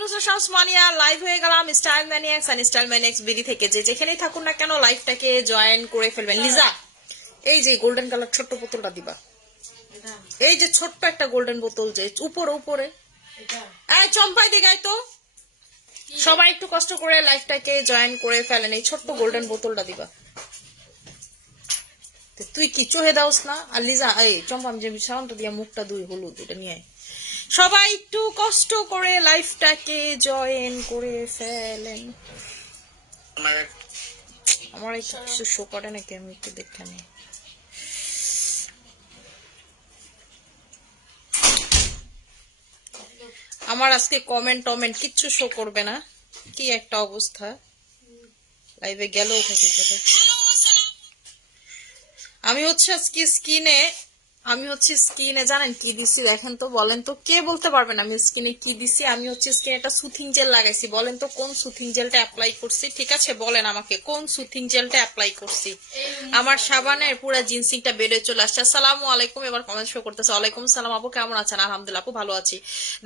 নুসরাত শামস মানিয়া লাইভ হয়ে গেলাম style maniacs and style maniacs BD থেকে। যেখানেই থাকুন না কেন লাইভটাকে জয়েন করে ফেলবেন। লিজা, এই যে গোল্ডেন কালার ছোট্ট বোতলটা দিবা, এই যে ছোট্ট একটা গোল্ডেন বোতল যে উপরে উপরে, চম্পাই দিগাই তো সবাই একটু কষ্ট করে লাইভটাকে জয়েন করে ফেলেন। এই ছোট্ট গোল্ডেন বোতলটা দিবা। তুই কি চোহে দাওস না? আর লিজা, এই চম্পা, আমি যে সাবানটা দিয়া মুখটা দুই হলুদ, এটা নিয়ে সবাই একটু কষ্ট করে লাইভটাকে জয়েন করে ফেলেন। আমার একটু কিছু শো করে নাকি, আমি একটু দেখে নিই। আমার আজকে কমেন্ট টমেন্ট কিচ্ছু শো করবে না, কি একটা অবস্থা। লাইভে গেলেও থাকি। আমি হচ্ছে আজকে স্কিনে জানেন কি দিছি দেখেন তো, বলেন তো, কে বলতে পারবেন আমি স্কিনে কি দিছি? আমি হচ্ছে স্কিনে একটা সুথিং জেল লাগাইছি। বলেন তো কোন সুথিং জেলটা অ্যাপ্লাই করছি? ঠিক আছে, বলেন আমাকে কোন সুথিং জেলটা অ্যাপ্লাই করছি। আমার সাবানের পুরো জিন্সিংটা বেরোয় চলে আসছে। আসসালামু আলাইকুম, এবার কমেন্ট শো করতেছে। ওয়ালাইকুম সালাম আপু, কেমন আছেন? আলহামদুলিল্লাহ আপু, ভালো আছি।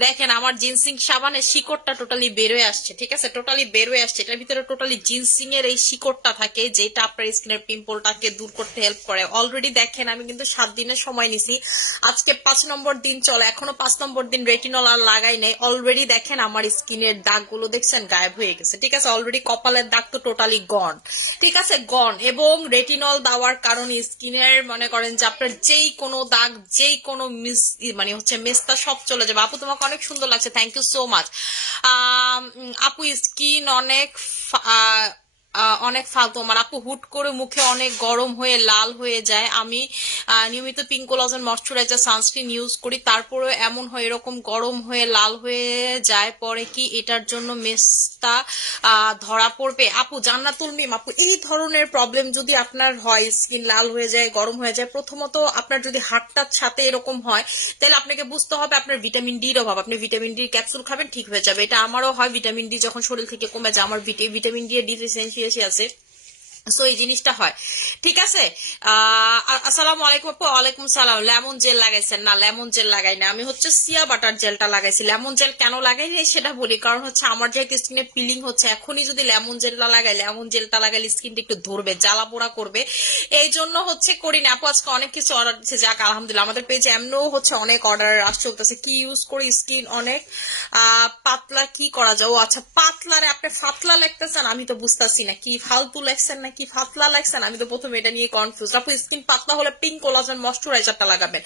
দেখেন আমার জিন্সিং সাবানের শিকড়টা টোটালি বেরোয় আসছে। ঠিক আছে, টোটালি বেরোয় আসছে। এটার ভিতরে টোটালি জিন্সিং এর এই শিকড়টা থাকে, যেটা আপনার স্কিনের পিম্পলটাকে দূর করতে হেল্প করে। অলরেডি দেখেন আমি কিন্তু 7 দিনের সময় নিছি, আজকে 5 নম্বর দিন চলে, এখনো 5 নম্বর দিন রেটিনল আর লাগাই নাই। অলরেডি দেখেন আমার স্কিনের দাগগুলো দেখছেন গায়েব হয়ে গেছে। ঠিক আছে, অলরেডি কপালের দাগ তো টোটালি গন। ঠিক আছে, গন। এবং রেটিনল দেওয়ার কারণে স্কিনের মনে করেন যে আপনার যেই কোনো দাগ, যেই কোনো মানে হচ্ছে মেস্তা সব চলে যাবে। আপু তোমাকে অনেক সুন্দর লাগছে, থ্যাংক ইউ সো মাচ। আপু স্কিন অনেক ফালতু আমার আপু, হুট করে মুখে অনেক গরম হয়ে লাল হয়ে যায়। আমি নিয়মিত pink collagen moisturiser sunscreen use করি, তারপরেও এমন হয় এরকম গরম হয়ে লাল হয়ে যায়, পরে কি এটার জন্য মেস্তা ধরা পড়বে? আপু জান্নাতুল মিম আপু, এই ধরনের প্রবলেম যদি আপনার হয়, স্কিন লাল হয়ে যায়, গরম হয়ে যায়, প্রথমত আপনার যদি হাড়টার সাথে এরকম হয় তাহলে আপনাকে বুঝতে হবে আপনার ভিটামিন ডির অভাব। আপনি ভিটামিন ডি ক্যাপসুল খাবেন, ঠিক হয়ে যাবে। এটা আমারও হয়, ভিটামিন ডি যখন শরীর থেকে কমে যায় আমার ভিটামিন ডি এর ডিফিসিয়েন্সি আছে, সো এই জিনিসটা হয়। ঠিক আছে, আসসালামু আলাইকুম আপু। ওয়ালাইকুম সালাম। লেমন জেল লাগাইছেন? না, লেমন জেল লাগাই না, আমি হচ্ছে সিয়া বাটার জেলটা লাগাইছি। লেমন জেল কেন লাগাই নাই সেটা বলি, কারণ হচ্ছে আমার যে স্কিনে পিলিং হচ্ছে, এখনই যদি লেমন জেলটা লাগাই, লেমন জেলটা লাগাইলে স্কিনটা একটু ধরবে, জ্বালা পোড়া করবে, এই জন্য হচ্ছে করি না। আপু আজকে অনেক কিছু অর্ডার দিচ্ছে, যাক আলহামদুলিল্লাহ। আমাদের পেজে এমনও হচ্ছে অনেক অর্ডার আস চলতেছে। কি ইউজ করি? স্কিন অনেক পাতলা, কি করা যায়? ও আচ্ছা, পাতলারে আপনি ফাতলা লাগতেছেন, আমি তো বুঝতেছি না কি ফালতু লাগছেন না কি ফাতলা লাগছেন, আমি তো প্রথমে এটা নিয়ে কনফিউজ। আপু স্কিন পাতলা হলে পিঙ্ক কোলাজেন ময়শ্চারাইজারটা লাগাবেন।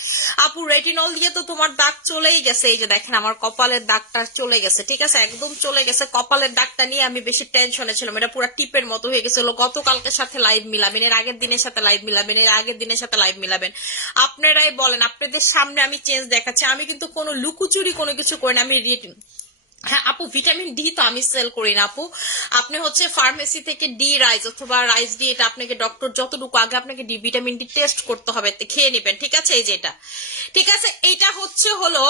আপু রেটিনল দিয়ে তো তোমার দাগ চলেই গেছে, এই যে দেখেন আমার কপালের দাগটা চলে গেছে। ঠিক আছে, একদম চলে গেছে। কপালের দাগটা নিয়ে আমি বেশি টেনশনে ছিলাম, এটা পুরো টিপের মতো হয়ে গেছিল। গতকালকের সাথে লাইভ মিলাবেন, এর আগের দিনের সাথে লাইভ মিলাবেন, এর আগের দিনের সাথে লাইভ মিলাবেন। আপনারাই বলেন, আপনাদের সামনে আমি চেঞ্জ দেখাচ্ছি, আমি কিন্তু কোনো লুকুচুরি কোনো কিছু করি না। আমি হ্যাঁ আপু, ভিটামিন ডি তো আমি সেল করি না আপু। আপনি হচ্ছে ফার্মেসি থেকে ডি রাইস অথবা রাইস ডি, এটা আপনাকে ডক্টর যতটুকু আগে আপনাকে ভিটামিন ডি টেস্ট করতে হবে, খেয়ে নেবেন। ঠিক আছে, এই যে এটা, ঠিক আছে, এইটা হচ্ছে হলো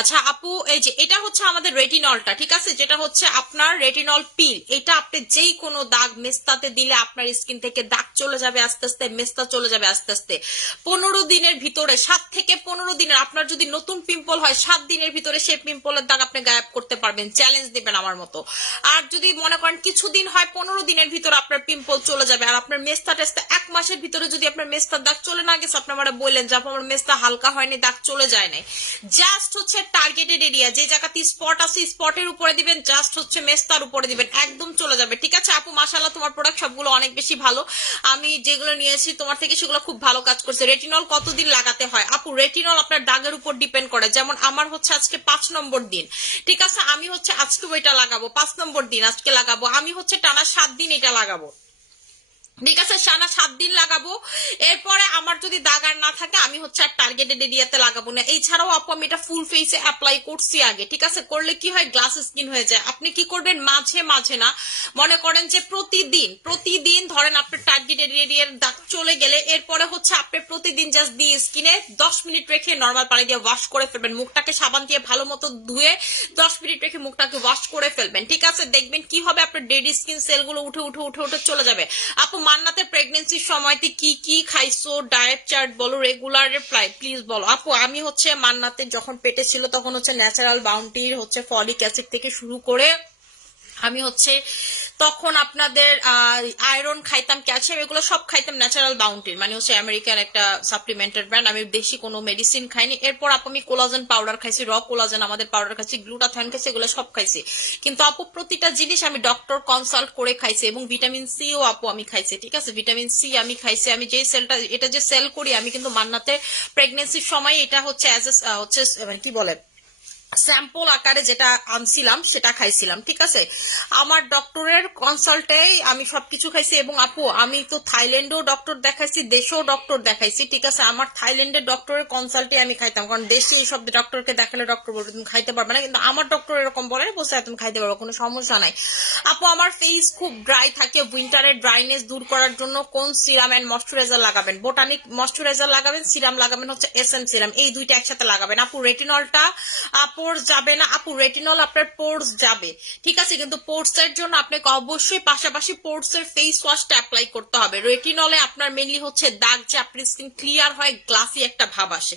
আচ্ছা আপু, এই যে এটা হচ্ছে আমাদের রেটিনলটা। ঠিক আছে, যেটা হচ্ছে আপনার রেটিনল পিল। এটা আপনি যেই কোনো দাগ মেস্তাতে দিলে আপনার স্কিন থেকে দাগ চলে যাবে আস্তে আস্তে, মেস্তা চলে যাবে আস্তে আস্তে। 15 দিনের ভিতরে, 7 থেকে 15 দিনের, আপনার যদি নতুন পিম্পল হয় 7 দিনের ভিতরে সেই পিম্পলের দাগ আপনি গায়েব করতে পারবেন। চ্যালেঞ্জ দিবেন আমার মতো। আর যদি মনে করেন কিছুদিন হয়, 15 দিনের ভিতরে আপনার পিম্পল চলে যাবে। আর আপনার মেস্তা টেস্তা 1 মাসের ভিতরে যদি আপনার মেস্তার দাগ চলে না গেছে, আপনি আমার বললেন যে আমার মেস্তা হালকা হয়নি, দাগ চলে যায় নাই, জাস্ট হচ্ছে টার্গেটেড এরিয়া যে জায়গাতে স্পট আছে স্পটের উপরে দিবেন, জাস্ট হচ্ছে মেস্তার উপরে দিবেন, একদম চলে যাবে। ঠিক আছে আপু, মাশাআল্লাহ তোমার প্রোডাক্ট সবগুলো অনেক বেশি ভালো, আমি যেগুলো নিয়েছি তোমার থেকে সেগুলো খুব ভালো কাজ করছে। রেটিনল কতদিন লাগাতে হয়? আপু রেটিনল আপনার দাগের উপর ডিপেন্ড করে। যেমন আমার হচ্ছে আজকে 5 নম্বর দিন, ঠিক আছে, আমি হচ্ছে আজকে ওইটা লাগাবো, 5 নম্বর দিন আজকে লাগাবো, আমি হচ্ছে টানা 7 দিন এটা লাগাবো। ঠিক আছে, টানা 7 দিন লাগাবো। এরপরে আমার যদি দাগ আর না থাকে আমি হচ্ছে আর টার্গেটেড এরিয়াতে লাগাবো না। এছাড়াও আপু আমি এটা ফুল ফেসে অ্যাপ্লাই করছি আগে। ঠিক আছে, করলে কি হয়, গ্লাস স্কিন হয়ে যায়। আপনি কি করবেন, মাঝে মাঝে না, মনে করেন যে প্রতিদিন ধরেন আপনার টার্গেটেড এরিয়ার দাগ চলে গেলে এরপরে হচ্ছে আপনি প্রতিদিন জাস্ট দিয়ে স্কিনে 10 মিনিট রেখে নর্মাল পানি দিয়ে ওয়াশ করে ফেলবেন। মুখটাকে সাবান দিয়ে ভালো মতো ধুয়ে 10 মিনিট রেখে মুখটাকে ওয়াশ করে ফেলবেন। ঠিক আছে, দেখবেন কি হবে, আপনার ডেড স্কিন সেলগুলো উঠে চলে যাবে। আপু মান্নাতে প্রেগনেন্সির সময়তে কি কি খাইছো, ডায়েট চার্ট বলো, রেগুলার রিপ্লাই প্লিজ বলো। আপু আমি হচ্ছে মান্নাতে যখন পেটে ছিল তখন হচ্ছে ন্যাচারাল বাউন্টির হচ্ছে ফলিক অ্যাসিড থেকে শুরু করে আমি হচ্ছে তখন আপনাদের আয়রন খাইতাম, ক্যালসিয়াম, এগুলো সব খাইতাম ন্যাচারাল বাউন্টির, মানে হচ্ছে আমেরিকান একটা সাপ্লিমেন্টের ব্র্যান্ড। আমি বেশি কোনো মেডিসিন খাইনি। এরপর আপু আমি কোলাজেন পাউডার খাইছি, র কোলাজেন আমাদের পাউডার খাইছি, গ্লুটাথায়ন খাইছি, এগুলো সব খাইছি। কিন্তু আপু প্রতিটা জিনিস আমি ডক্টর কনসাল্ট করে খাইছি, এবং ভিটামিন সি ও আপু আমি খাইছি, ঠিক আছে। ভিটামিন সি আমি খাইছি। আমি যে সেলটা এটা যে সেল করি আমি কিন্তু মান্নাতে প্রেগনেন্সির সময় এটা হচ্ছে হচ্ছে মানে কি বলে স্যাম্পল আকারে যেটা আনছিলাম সেটা খাইছিলাম, ঠিক আছে। আমার ডক্টরের কনসাল্টে আমি সবকিছু খাইছি। এবং আপু আমি তো থাইল্যান্ডেও ডক্টর দেখাইছি, দেশেও ডক্টর দেখাইছি, ঠিক আছে। আমার থাইল্যান্ডের ডক্টরের কনসাল্টে আমি খাইতাম, কারণ দেশে এইসব ডক্টরকে দেখালে ডক্টর বলবে তুমি খাইতে পারবে না, কিন্তু আমার ডক্টর এরকম বলে বলছে তুমি খাইতে পারবে, কোনো সমস্যা নাই। আপু আমার ফেস খুব ড্রাই থাকে, উইন্টারের ড্রাইনেস দূর করার জন্য কোন সিরাম এন্ড ময়শ্চারাইজার লাগাবেন? বোটানিক ময়শ্চারাইজার লাগাবেন, সিরাম লাগাবেন হচ্ছে এসএন সিরাম, এই দুইটা একসাথে লাগাবেন। আপু রেটিনলটা পোর্স যাবে না আপু, রেটিনল আপনার পোর্স যাবে, ঠিক আছে, কিন্তু পোর্স এর জন্য আপনাকে অবশ্যই পাশাপাশি পোর্স এর ফেস ওয়াশটা অ্যাপ্লাই করতে হবে। রেটিনলে আপনার মেনলি হচ্ছে দাগ, যে আপনার স্কিন ক্লিয়ার হয়, গ্লাসি একটা ভাব আসে,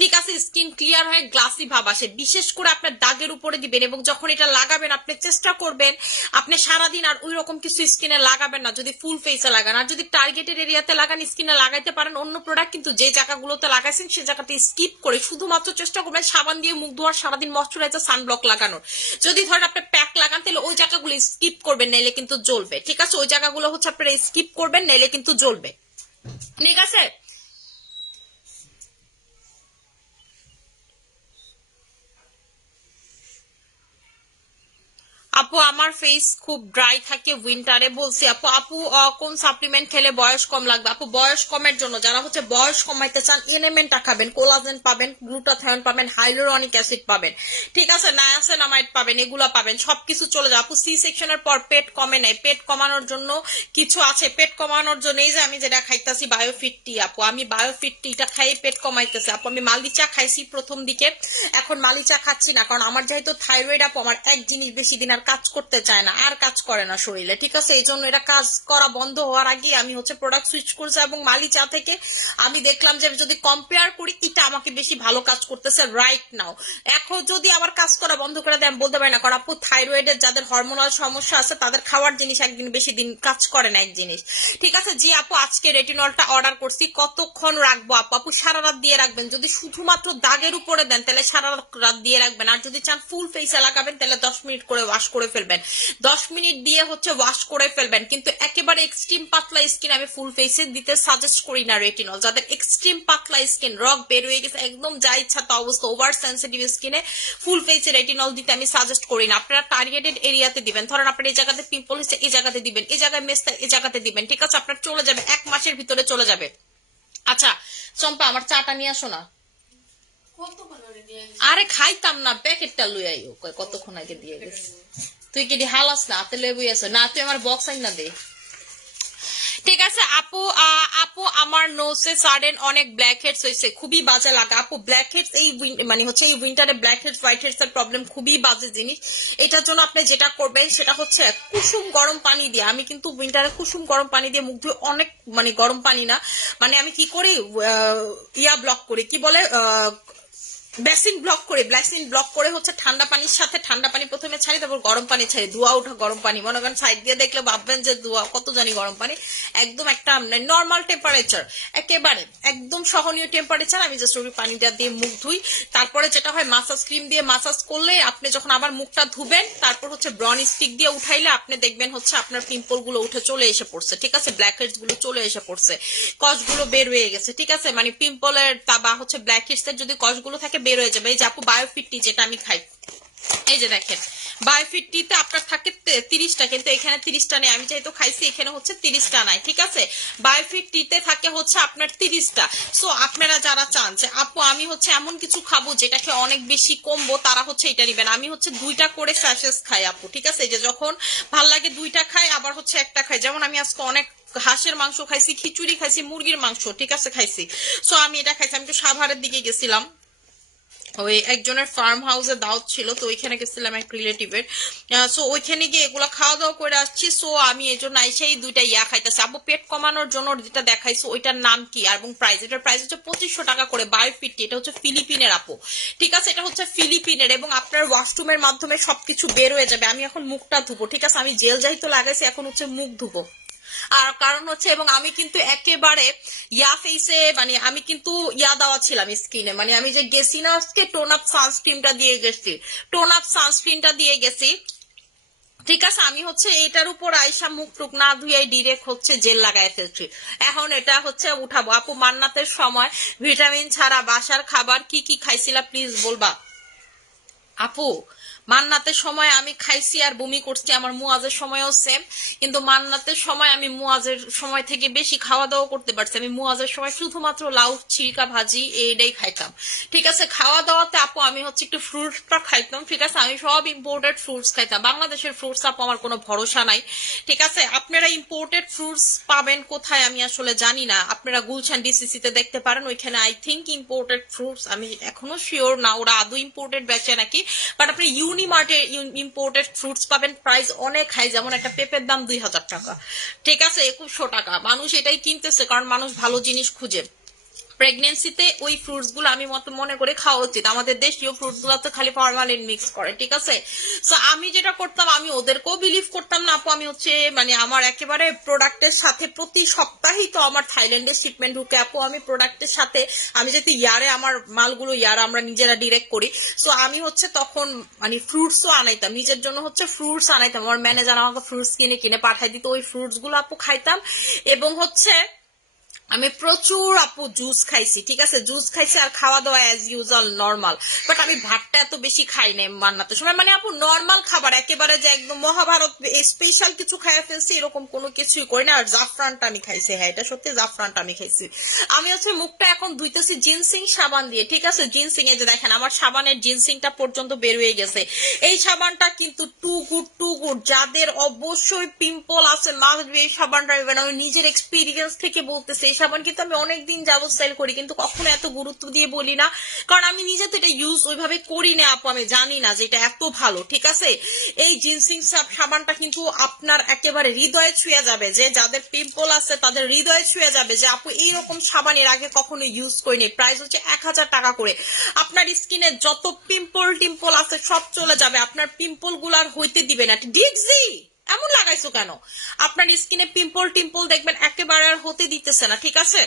ঠিক আছে, স্কিন ক্লিয়ার হয়, গ্লাসি ভাব আসে, বিশেষ করে আপনার দাগের উপরে দিবেন। এবং যখন এটা লাগাবেন আপনি চেষ্টা করবেন আপনি সারাদিন আর ওই রকম কিছু স্কিনে লাগাবেন না, যদি ফুল ফেসে লাগান। আর যদি টার্গেটেড এরিয়াতে লাগান স্কিনে লাগাইতে পারেন অন্য প্রোডাক্ট, কিন্তু যে জায়গাগুলোতে লাগাইছেন সে জায়গাতে স্কিপ করে শুধুমাত্র চেষ্টা করবেন সাবান দিয়ে মুখ ধোয়ার, সারাদিন ময়শ্চারাইজার সানব্লক লাগানোর। যদি ধরেন আপনি প্যাক লাগান তাহলে ওই জায়গাগুলো স্কিপ করবেন, নাইলে কিন্তু জ্বলবে, ঠিক আছে। ওই জায়গাগুলো হচ্ছে আপনারা স্কিপ করবেন, নাইলে কিন্তু জ্বলবে, ঠিক আছে। আপু আমার ফেস খুব ড্রাই থাকে উইন্টারে, বলছি আপু। আপু কোন সাপ্লিমেন্ট খেলে বয়স কম লাগবে? আপু বয়স কমের জন্য যারা হচ্ছে বয়স কমাইতে চান এলিমেন্টটা খাবেন, কোলাজেন পাবেন, গ্লুটাথায়ন পাবেন, হাইলোরনিক অ্যাসিড পাবেন, ঠিক আছে, নায়াসিনামাইড পাবেন, এগুলা পাবেন, সবকিছু চলে যাবে। আপু সি সেকশনের পর পেট কমে নাই, পেট কমানোর জন্য কিছু আছে, পেট কমানোর জন্য এই যে আমি যেটা খাইতেছি বায়োফিট টি, আপু আমি বায়োফিট টিটা খাই পেট কমাইতেছে। আপু আমি মালিচা খাইছি প্রথম দিকে, এখন মালিচা খাচ্ছি না, কারণ আমার যেহেতু থাইরয়েড আপু আমার এক জিনিস বেশি দিন আর কাজ করতে চায় না, আর কাজ করে না শরীরে, ঠিক আছে। এই জন্য এটা কাজ করা বন্ধ হওয়ার আগে আমি হচ্ছে প্রোডাক্ট সুইচ করছি, এবং মালিচা থেকে আমি দেখলাম যে যদি কম্পেয়ার করি এটা আমাকে বেশি ভালো কাজ করতেছে রাইট নাও। এখন যদি আবার কাজ করা বন্ধ করে দেয় আমি বলতে পারি না, কারণ আপু থাইরয়েডের যাদের হরমোনাল সমস্যা আছে তাদের খাওয়ার জিনিস একদিন বেশি দিন কাজ করে না এক জিনিস, ঠিক আছে। জি আপু আজকে রেটিনলটা অর্ডার করছি, কতক্ষণ রাখবো আপু? আপু সারা রাত দিয়ে রাখবেন। যদি শুধুমাত্র দাগের উপরে দেন তাহলে সারা রাত দিয়ে রাখবেন, আর যদি চান ফুল ফেসে লাগাবেন তাহলে 10 মিনিট করে ওয়াশ করে ফেলবেন, 10 মিনিট দিয়ে হচ্ছে ওয়াশ করে ফেলবেন। কিন্তু একেবারে এক্সট্রিম পাতলা স্কিন আমি ফুল ফেসে দিতে সাজেস্ট করি না রেটিনল। যাদের এক্সট্রিম পাতলা স্কিন, রগ বের হয়ে গেছে একদম যা ইচ্ছা তা অবস্থা, ওভার সেন্সিটিভ স্কিনে ফুল ফেসে রেটিনল দিতে আমি সাজেস্ট করি না। আপনারা টার্গেটেড এরিয়াতে দিবেন, ধরেন আপনার এই জায়গাতে পিম্পল হচ্ছে এই জায়গাতে দিবেন, এই জায়গায় মেস্তা এই জায়গাতে দিবেন, ঠিক আছে, আপনার চলে যাবে 1 মাসের ভিতরে চলে যাবে। আচ্ছা চম্পা আমার চাটা নিয়ে আসো না। আরে খাইতাম না, প্যাকেটটা লই আইও, কতক্ষণ আগে দিয়ে গেছে। তুই কি হালাস না হাতে লই বই আছো না? তুই আমার বক্স আইন না দে, ঠিক আছে। আপু আপু আমার নোসে সাডেন অনেক ব্ল্যাক হেডস হয়েছে, খুবই বাজে লাগা আপু। ব্ল্যাক হেডস এই মানে হচ্ছে এই উইন্টারে ব্ল্যাক হেডস হোয়াইট হেডস এর প্রবলেম খুবই বাজে জিনিস। এটার জন্য আপনি যেটা করবেন সেটা হচ্ছে কুসুম গরম পানি দিয়ে, আমি কিন্তু উইন্টারে কুসুম গরম পানি দিয়ে মুখ ধুয়ে, অনেক মানে গরম পানি না, মানে আমি কি করি ইয়া ব্লক করি, কি বলে বেসিন ব্লক করে, বেসিন ব্লক করে হচ্ছে ঠান্ডা পানির সাথে ঠান্ডা পানি প্রথমে ছাড়ি, তারপর গরম পানি ছাড়ি, ধোয়া ওঠা গরম পানি, মনে করেন সাইড দিয়ে দেখলে ভাববেন যে ধোয়া, কত জানি গরম পানি, একদম একটা নর্মাল টেম্পারেচার, একেবারে একদম সহনীয় টেম্পারেচার, আমি জাস্ট ওই পানিটা দিয়ে মুখ ধুই। তারপরে যেটা হয় মাসাজ ক্রিম দিয়ে মাসাজ করলে আপনি যখন আবার মুখটা ধুবেন তারপর হচ্ছে ব্রন স্টিক দিয়ে উঠাইলে আপনি দেখবেন হচ্ছে আপনার পিম্পল গুলো উঠে চলে এসে পড়ছে, ঠিক আছে, ব্ল্যাক হেডস গুলো চলে এসে পড়ছে, কস গুলো বের হয়ে গেছে, ঠিক আছে, মানে পিম্পলের বা হচ্ছে ব্ল্যাক হেডস এর যদি কস গুলো থাকে বের হয়ে যাবে। এই যে আপু বায়োফিট টি যেটা আমি খাই, এই যে দেখেন বায়োফিট টিতে আপনার থাকে 30টা, কিন্তু এখানে 30টা নেই, আমি যেহেতু খাইছি এখানে হচ্ছে 30টা নাই, ঠিক আছে। বায়োফিট টিতে থাকে হচ্ছে আপনার 30টা। সো আপনারা যারা চান যে আপু আমি হচ্ছে এমন কিছু খাবো যেটাকে অনেক বেশি কমবো, তারা হচ্ছে এটা নিবেন। আমি হচ্ছে 2টা করে স্যাশেস খাই আপু, ঠিক আছে, যে যখন ভাল লাগে 2টা খাই, আবার হচ্ছে একটা খাই। যেমন আমি আজকে অনেক হাঁসের মাংস খাইছি, খিচুড়ি খাইছি, মুরগির মাংস, ঠিক আছে, খাইছি। সো আমি এটা খাইছি। আমি তো সাভারের দিকে গেছিলাম, ওই একজনের ফার্ম হাউসে দাওয়াত ছিল, তো ওইখানে গেছিলাম এক রিলেটিভের। সো ওইখানে গিয়ে এগুলো খাওয়া দাওয়া করে আসছি। সো আমি এই জন্য আইসাই দুইটা খাইতেছি। আপু পেট কমানোর জন্য যেটা দেখাইছো ওইটার নাম কি এবং প্রাইস? এটার প্রাইস হচ্ছে 2500 টাকা করে, 1250। এটা হচ্ছে ফিলিপিনের আপু, ঠিক আছে? এটা হচ্ছে ফিলিপিনের এবং আপনার ওয়াশরুমের মাধ্যমে সবকিছু বের হয়ে যাবে। আমি এখন মুখটা ধুবো, ঠিক আছে? আমি জেল যাই তো লাগাইছি, এখন হচ্ছে মুখ ধুবো। আর কারণ হচ্ছে, এবং আমি কিন্তু একেবারে ফেসে মানে আমি কিন্তু দেওয়া ছিলাম স্কিনে, মানে আমি যে গেছি না আজকে টোন আপ সানস্ক্রিনটা দিয়ে গেছি, টোন আপ সানস্ক্রিনটা দিয়ে গেছি, ঠিক আছে? আমি হচ্ছে এটার উপর আইসা মুখ টুক না ধুয়ে ডিরেক্ট হচ্ছে জেল লাগাই ফেলছি। এখন এটা হচ্ছে উঠাবো। আপু মান্নাতের সময় ভিটামিন ছাড়া বাসার খাবার কি কি খাইছিলা প্লিজ বলবা? আপু মান্নাতের সময় আমি খাইছি আর বমি করছি, আমার মুয়াজের সময়ও সেম, কিন্তু মান্নাতের সময় আমি মুয়াজের সময় থেকে বেশি খাওয়া দাওয়া করতে পারছি। আমি মুয়াজের সময় শুধুমাত্র লাউ চিড়কা ভাজি এইটাই খাইতাম, ঠিক আছে? খাওয়া দাওয়াতে আপু আমি হচ্ছে একটু ফ্রুটসটা খাইতাম, ঠিক আছে? আমি সব ইম্পোর্টেড ফ্রুটস খাইতাম। বাংলাদেশের ফ্রুটস আপু আমার কোনো ভরসা নাই, ঠিক আছে? আপনারা ইম্পোর্টেড ফ্রুটস পাবেন কোথায় আমি আসলে জানি না। আপনারা গুলশান ডিসিসি তে দেখতে পারেন, ওইখানে আই থিঙ্ক ইম্পোর্টেড ফ্রুটস, আমি এখনো শিওর না ওরা আদৌ ইম্পোর্টেড বেচে নাকি, বাট আপনি ইউনিমার্টে ইম্পোর্টেড ফ্রুটস পাবেন, প্রাইস অনেক হাই। যেমন একটা পেঁপের দাম 2000 টাকা, ঠিক আছে? 2100 টাকা। মানুষ এটাই কিনতেছে কারণ মানুষ ভালো জিনিস খুঁজে। প্রেগনেন্সিতে ওই ফ্রুটস গুলো আমি মনে করে খাওয়া উচিত। আমাদের দেশীয় ফ্রুটস গুলো তো খালি ফরমালিন মিক্স করে, ঠিক আছে? সো আমি যেটা করতাম, আমি ওদেরকেও বিলিভ করতাম না আপু। আমি হচ্ছে মানে আমার একেবারে প্রোডাক্টের সাথে প্রতি সপ্তাহেই তো আমার থাইল্যান্ডের শিপমেন্ট ঢুকে আপু। আমি প্রোডাক্টের সাথে আমি যেহেতু আমার মালগুলো আমরা নিজেরা ডিরেক্ট করি, সো আমি হচ্ছে তখন মানে ফ্রুটসও আনাইতাম নিজের জন্য, হচ্ছে ফ্রুটস আনাইতাম। আমার ম্যানেজার আমাকে ফ্রুটস কিনে কিনে পাঠাই দিত, ওই ফ্রুটস গুলো আপু খাইতাম। এবং হচ্ছে আমি প্রচুর আপু জুস খাইছি, ঠিক আছে? জুস খাইছি আর খাওয়া দাওয়া অ্যাজ ইউজুয়াল নর্মাল। বাট আমি ভাতটা এত বেশি খাই নাই মান্নাতের সময়, মানে আপু নর্মাল খাবার একেবারে যে একদম মহাভারত স্পেশাল কিছু খাইয়া ফেলছি এরকম কোনো কিছুই করি না। আর জাফরানটা আমি খাইছি, হ্যাঁ এটা সত্যি, জাফরানটা আমি খাইছি। আমি হচ্ছে মুখটা এখন ধুইতেছি জিনসিং সাবান দিয়ে, ঠিক আছে? জিনসিং, এই যে দেখেন আমার সাবানের জিনসিংটা পর্যন্ত বের হয়ে গেছে। এই সাবানটা কিন্তু টু গুড। যাদের অবশ্যই পিম্পল আছে মাস্ট বি এই সাবানটা নেবেন। আমি নিজের এক্সপিরিয়েন্স থেকে বলতেছি, এই সাবান কিন্তু আমি অনেকদিন যাবত সেল করি, কিন্তু কখনো এত গুরুত্ব দিয়ে বলি না, কারণ আমি নিজে তো এটা ইউজ ওইভাবে করি না আপু। আমি জানি না যে এটা এত ভালো, ঠিক আছে? এই জিনসিং সাবানটা কিন্তু আপনার একেবারে হৃদয়ে ছুঁয়ে যাবে, যে যাদের পিম্পল আছে তাদের হৃদয়ে ছুঁয়ে যাবে যে আপু এইরকম সাবান এর আগে কখনো ইউজ করিনি। প্রাইস হচ্ছে 1000 টাকা করে। আপনার স্কিনে যত টিম্পল আছে সব চলে যাবে, আপনার পিম্পল গুলার হইতে দিবে না। ডিগজি এমন লাগাইছো কেন? আপনার স্কিনে টিম্পল দেখবেন একেবারে আর হতে দিতেছে না, ঠিক আছে?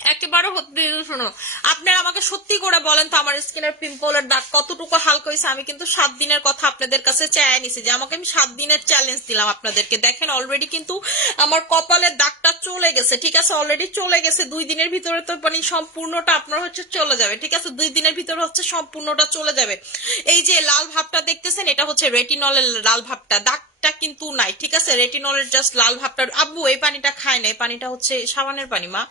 একেবারে হতে। শোনো, আপনারা আমাকে সত্যি করে বলেন তো আমার স্কিনের পিম্পলের দাগ কতটুকু হালকা হয়েছে? আমি কিন্তু 7 দিনের কথা আপনাদের কাছে চেয়ে নিছি, যে আমাকে আমি 7 দিনের চ্যালেঞ্জ দিলাম আপনাদেরকে। দেখেন অলরেডি কিন্তু আমার কপালের দাগটা চলে গেছে, ঠিক আছে? অলরেডি চলে গেছে। 2 দিনের ভিতরে তো মানে সম্পূর্ণটা আপনার হচ্ছে চলে যাবে, ঠিক আছে? 2 দিনের ভিতরে হচ্ছে সম্পূর্ণটা চলে যাবে। এই যে লাল ভাবটা দেখতেছেন, এটা হচ্ছে রেটিনলের লাল ভাবটা, দাগটা কিন্তু নাই, ঠিক আছে? রেটিনলের জাস্ট লাল ভাবটা। আব্বু এই পানিটা খায় না, এই পানিটা হচ্ছে সাবানের পানি। মা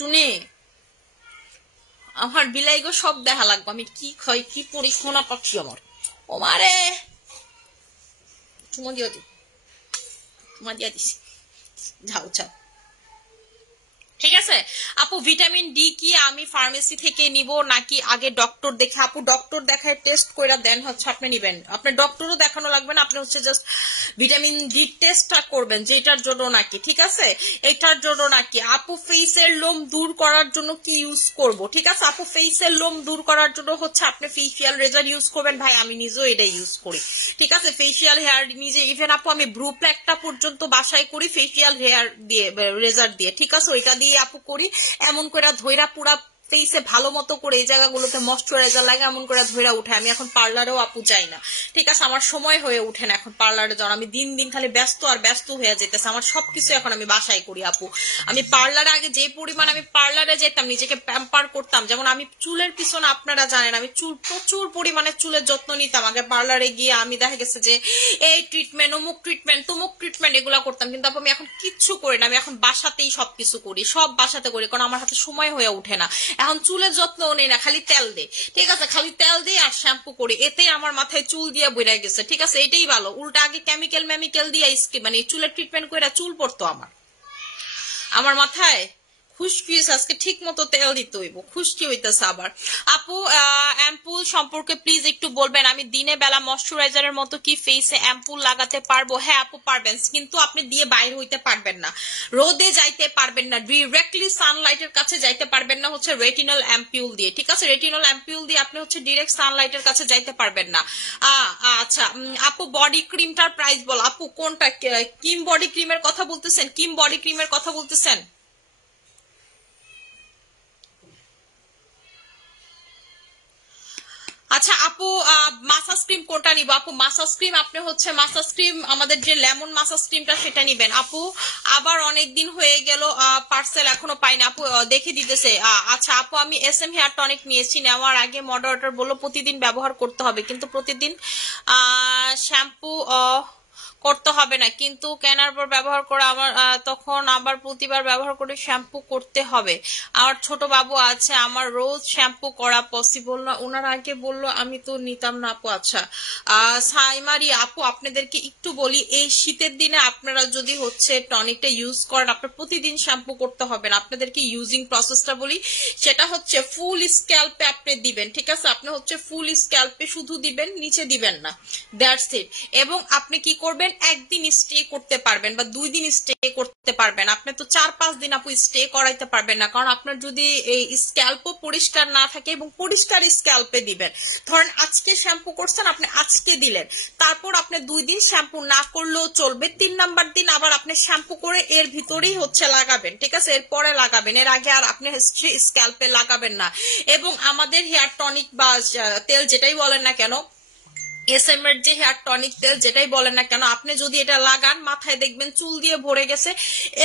টুনি, আমার বিলাইগো সব দেখা লাগবে, আমি কি খাই কি পরি শোনা পাচ্ছি আমার। ও মারে চুমা দিয়া দি, চুমা দিয়া দিছি, যাও যাও, ঠিক আছে? আপু ভিটামিন ডি কি আমি ফার্মেসি থেকে নিব নাকি আগে ডক্টর দেখে? আপু ডক্টর দেখায় টেস্ট কইরা দেন হচ্ছে আপনি নিবেন। আপনার ডক্টরও দেখানো লাগবে না, আপনি হচ্ছে জাস্ট ভিটামিন ডি টেস্টটা করবেন, যেটার জন্য নাকি, ঠিক আছে? এটার জন্য নাকি। আপু ফেসের লোম দূর করার জন্য কি ইউজ করব? ঠিক আছে আপু, ফেসের লোম দূর করার জন্য হচ্ছে আপনি ফেসিয়াল রেজার ইউজ করবেন। ভাই আমি নিজেও এটা ইউজ করি, ঠিক আছে? ফেসিয়াল হেয়ার নিজে, ইভেন আপু আমি ব্রু প্ল্যাকটা পর্যন্ত বাসায় করি ফেসিয়াল হেয়ার দিয়ে, রেজার দিয়ে, ঠিক আছে? ওইটা দিয়ে আপু করি। এমন করে ধইরা পুরা ফেসে ভালো মতো করে এই জায়গাগুলোতে ময়শ্চারাইজার লাগে, এমন করে ধইরা উঠে। আমি এখন পার্লারেও আপু যাই না, ঠিক আছে? আমার সময় হয়ে উঠে না এখন পার্লারে যাওয়ার। আমি দিন দিন খালি ব্যস্ত আর ব্যস্ত হয়ে যেতেছে। আমার সবকিছু এখন আমি বাসায় করি আপু। আমি পার্লারে আগে যে পরিমাণ আমি পার্লারে যেতাম, নিজেকে প্যাম্পার করতাম, যেমন আমি চুলের পিছনে আপনারা জানেন আমি প্রচুর পরিমাণে চুলের যত্ন নিতাম। আগে পার্লারে গিয়ে আমি দেখা গেছে যে এই ট্রিটমেন্ট, অমুক ট্রিটমেন্ট, তমুক ট্রিটমেন্ট এগুলা করতাম, কিন্তু আপু আমি এখন কিচ্ছু করি না। আমি এখন বাসাতেই সবকিছু করি, সব বাসাতে করি, কারণ আমার হাতে সময় হয়ে উঠে না। এখন চুলের যত্নও নেই না, খালি তেল দে, ঠিক আছে? খালি তেল দিয়ে আর শ্যাম্পু করি, এতে আমার মাথায় চুল দিয়ে বইরা গেছে, ঠিক আছে? এটাই ভালো। উল্টা আগে কেমিক্যাল দিয়ে মানে চুলের ট্রিটমেন্ট করে চুল পড়তো আমার মাথায় খুশকি হইছে, আজকে ঠিক মতো তেল দিতে হইব, খুশকি হইতেছে আবার। আপু অ্যাম্পুল সম্পর্কে প্লিজ একটু বলবেন, আমি দিনে বেলা ময়শ্চারাইজারের মতো কি ফেসে অ্যাম্পুল লাগাতে পারবো? হ্যাঁ আপু পারবেন, কিন্তু আপনি দিয়ে বাইরে হইতে পারবেন না, রোদে যাইতে পারবেন না, ডিরেক্টলি সানলাইটের কাছে যাইতে পারবেন না হচ্ছে রেটিনল অ্যাম্পিউল দিয়ে, ঠিক আছে? রেটিনল অ্যাম্পিউল দিয়ে আপনি হচ্ছে ডিরেক্ট সানলাইটের কাছে যাইতে পারবেন না। আচ্ছা আপু বডি ক্রিমটার প্রাইস বল। আপু কোনটা, কিম বডি ক্রিমের কথা বলতেছেন? কিম বডি ক্রিমের কথা বলতেছেন? আচ্ছা আপু মাসাজ ক্রিম কোনটা নিব? আপু মাসাজ ক্রিম আপনি হচ্ছে মাসাজ ক্রিম আমাদের যে লেমন মাসাজ ক্রিমটা সেটা নিবেন আপু। আবার অনেক দিন হয়ে গেল, পার্সেল এখনো পাইনি আপু, দেখে দিতেছে। আচ্ছা আপু আমি SM হেয়ার টনিক নিয়েছি, নেওয়ার আগে মডারেটর বললো প্রতিদিন ব্যবহার করতে হবে, কিন্তু প্রতিদিন শ্যাম্পু করতে হবে না, কিন্তু কেনার পর ব্যবহার করে আমার তখন আবার প্রতিবার ব্যবহার করে শ্যাম্পু করতে হবে। আমার ছোট বাবু আছে, আমার রোজ শ্যাম্পু করা পসিবল না, ওনার আগে বললো আমি তো নিতাম না আপু। আচ্ছা সাইমারি আপু আপনাদেরকে একটু বলি, এই শীতের দিনে আপনারা যদি হচ্ছে টনিকটা ইউজ করেন আপনার প্রতিদিন শ্যাম্পু করতে হবে না। আপনাদেরকে ইউজিং প্রসেসটা বলি, সেটা হচ্ছে ফুল স্ক্যাল্পে আপনি দিবেন, ঠিক আছে? আপনি হচ্ছে ফুল স্ক্যাল্পে শুধু দিবেন, নিচে দিবেন না, দ্যাটস ইট। এবং আপনি কি করবেন, একদিন স্টে করতে পারবেন বা 2 দিন স্টে করতে পারবেন, আপনি তো 4-5 দিন আপু স্টে করাইতে পারবেন না, কারণ আপনার যদি এই স্ক্যাল্পও পরিষ্কার না থাকে, এবং পরিষ্কার স্ক্যাল্পে দিবেন। ধরেন আজকে শ্যাম্পু করছেন, আপনি আজকে দিলেন, তারপর আপনি 2 দিন শ্যাম্পু না করলেও চলবে, 3 নাম্বার দিন আবার আপনি শ্যাম্পু করে এর ভিতরেই হচ্ছে লাগাবেন, ঠিক আছে? এরপরে লাগাবেন, এর আগে আর আপনি স্ক্যাল্পে লাগাবেন না। এবং আমাদের হেয়ার টনিক বা তেল যেটাই বলেন না কেন, SM এর যে হেয়ার টনিক তেল যেটাই বলেন না কেন, আপনি যদি এটা লাগান মাথায় দেখবেন চুল দিয়ে ভরে গেছে,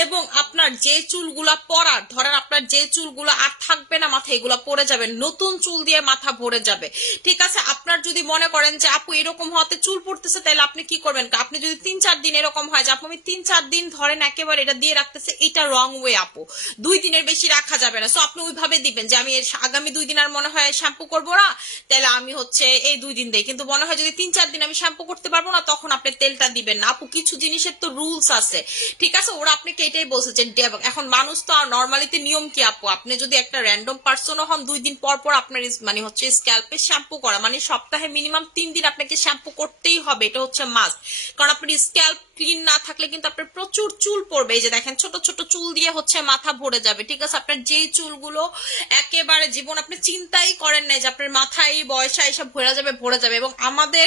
এবং আপনার যে চুলগুলা পড়ার, ধরেন আপনার যে চুলগুলো আর থাকবে না মাথায়, এগুলা পড়ে যাবে, নতুন চুল দিয়ে মাথা ভরে যাবে, ঠিক আছে? আপনার যদি মনে করেন যে আপু এরকম হতে চুল পড়তেছে, তাহলে আপনি কি করবেন, আপনি যদি 3-4 দিন এরকম হয় যে আপু আমি 3-4 দিন ধরেন একেবারে এটা দিয়ে রাখতেছে, এটা রং ওয়ে আপু, 2 দিনের বেশি রাখা যাবে না। সো আপনি ওইভাবে দিবেন যে আমি আগামী 2 দিন আর মনে হয় শ্যাম্পু করবো না, তাহলে আমি হচ্ছে এই 2 দিন দেই, কিন্তু মনে হয় যদি 3-4 দিন আমি শ্যাম্পু করতে পারবো না, তখন আপনি তেলটা দিবেন না আপু। কিছু জিনিসের তো রুলস আছে, ঠিক আছে? ওরা আপনাকে এটাই বলছে যে এখন মানুষ তো আর নর্মালিতে নিয়ম কি আপু, আপনি যদি একটা র্যান্ডম পার্সনও হন, 2 দিন পর পর আপনার মানে হচ্ছে স্ক্যাল্পে শ্যাম্পু করা, মানে সপ্তাহে মিনিমাম 3 দিন আপনাকে শ্যাম্পু করতেই হবে, এটা হচ্ছে মাস্ট। কারণ আপনার স্ক্যাল্প ক্লিন না থাকলে কিন্তু আপনার প্রচুর চুল পড়বে, এই যে দেখেন ছোট ছোট চুল দিয়ে হচ্ছে মাথা ভরে যাবে, ঠিক আছে? আপনার যেই চুলগুলো একেবারে জীবন আপনি চিন্তাই করেন নাই যে আপনার মাথায় বয়সা এসব ভরে যাবে, ভরে যাবে। এবং আমাদের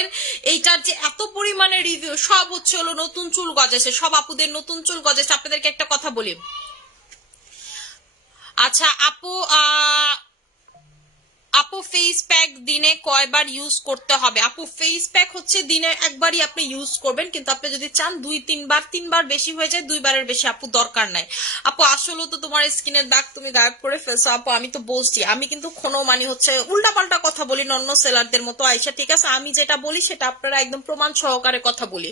এইটার যে এত পরিমাণে রিভিউ, সব হচ্ছে হলো নতুন চুল গজাইছে, সব আপুদের নতুন চুল গজাইছে। আপনাদেরকে একটা কথা বলি, আচ্ছা আপু আপু ফেস প্যাক দিনে কয়বার ইউজ করতে হবে? আপু ফেস প্যাক হচ্ছে দিনে একবারই আপনি ইউজ করবেন, কিন্তু আপনি যদি চান 2-3 বার, 3 বার বেশি হয়ে যায়, 2 বারের বেশি আপু দরকার নাই। আপু আসলে তো তোমার স্কিনের দাগ তুমি গায়েব করে ফেলছো আপু, আমি তো বলছি, আমি কিন্তু কোনো মানে হচ্ছে উল্টাপাল্টা কথা বলি না অন্য সেলারদের মতো আইসা, ঠিক আছে? আমি যেটা বলি সেটা আপনারা একদম প্রমাণ সহকারে কথা বলি,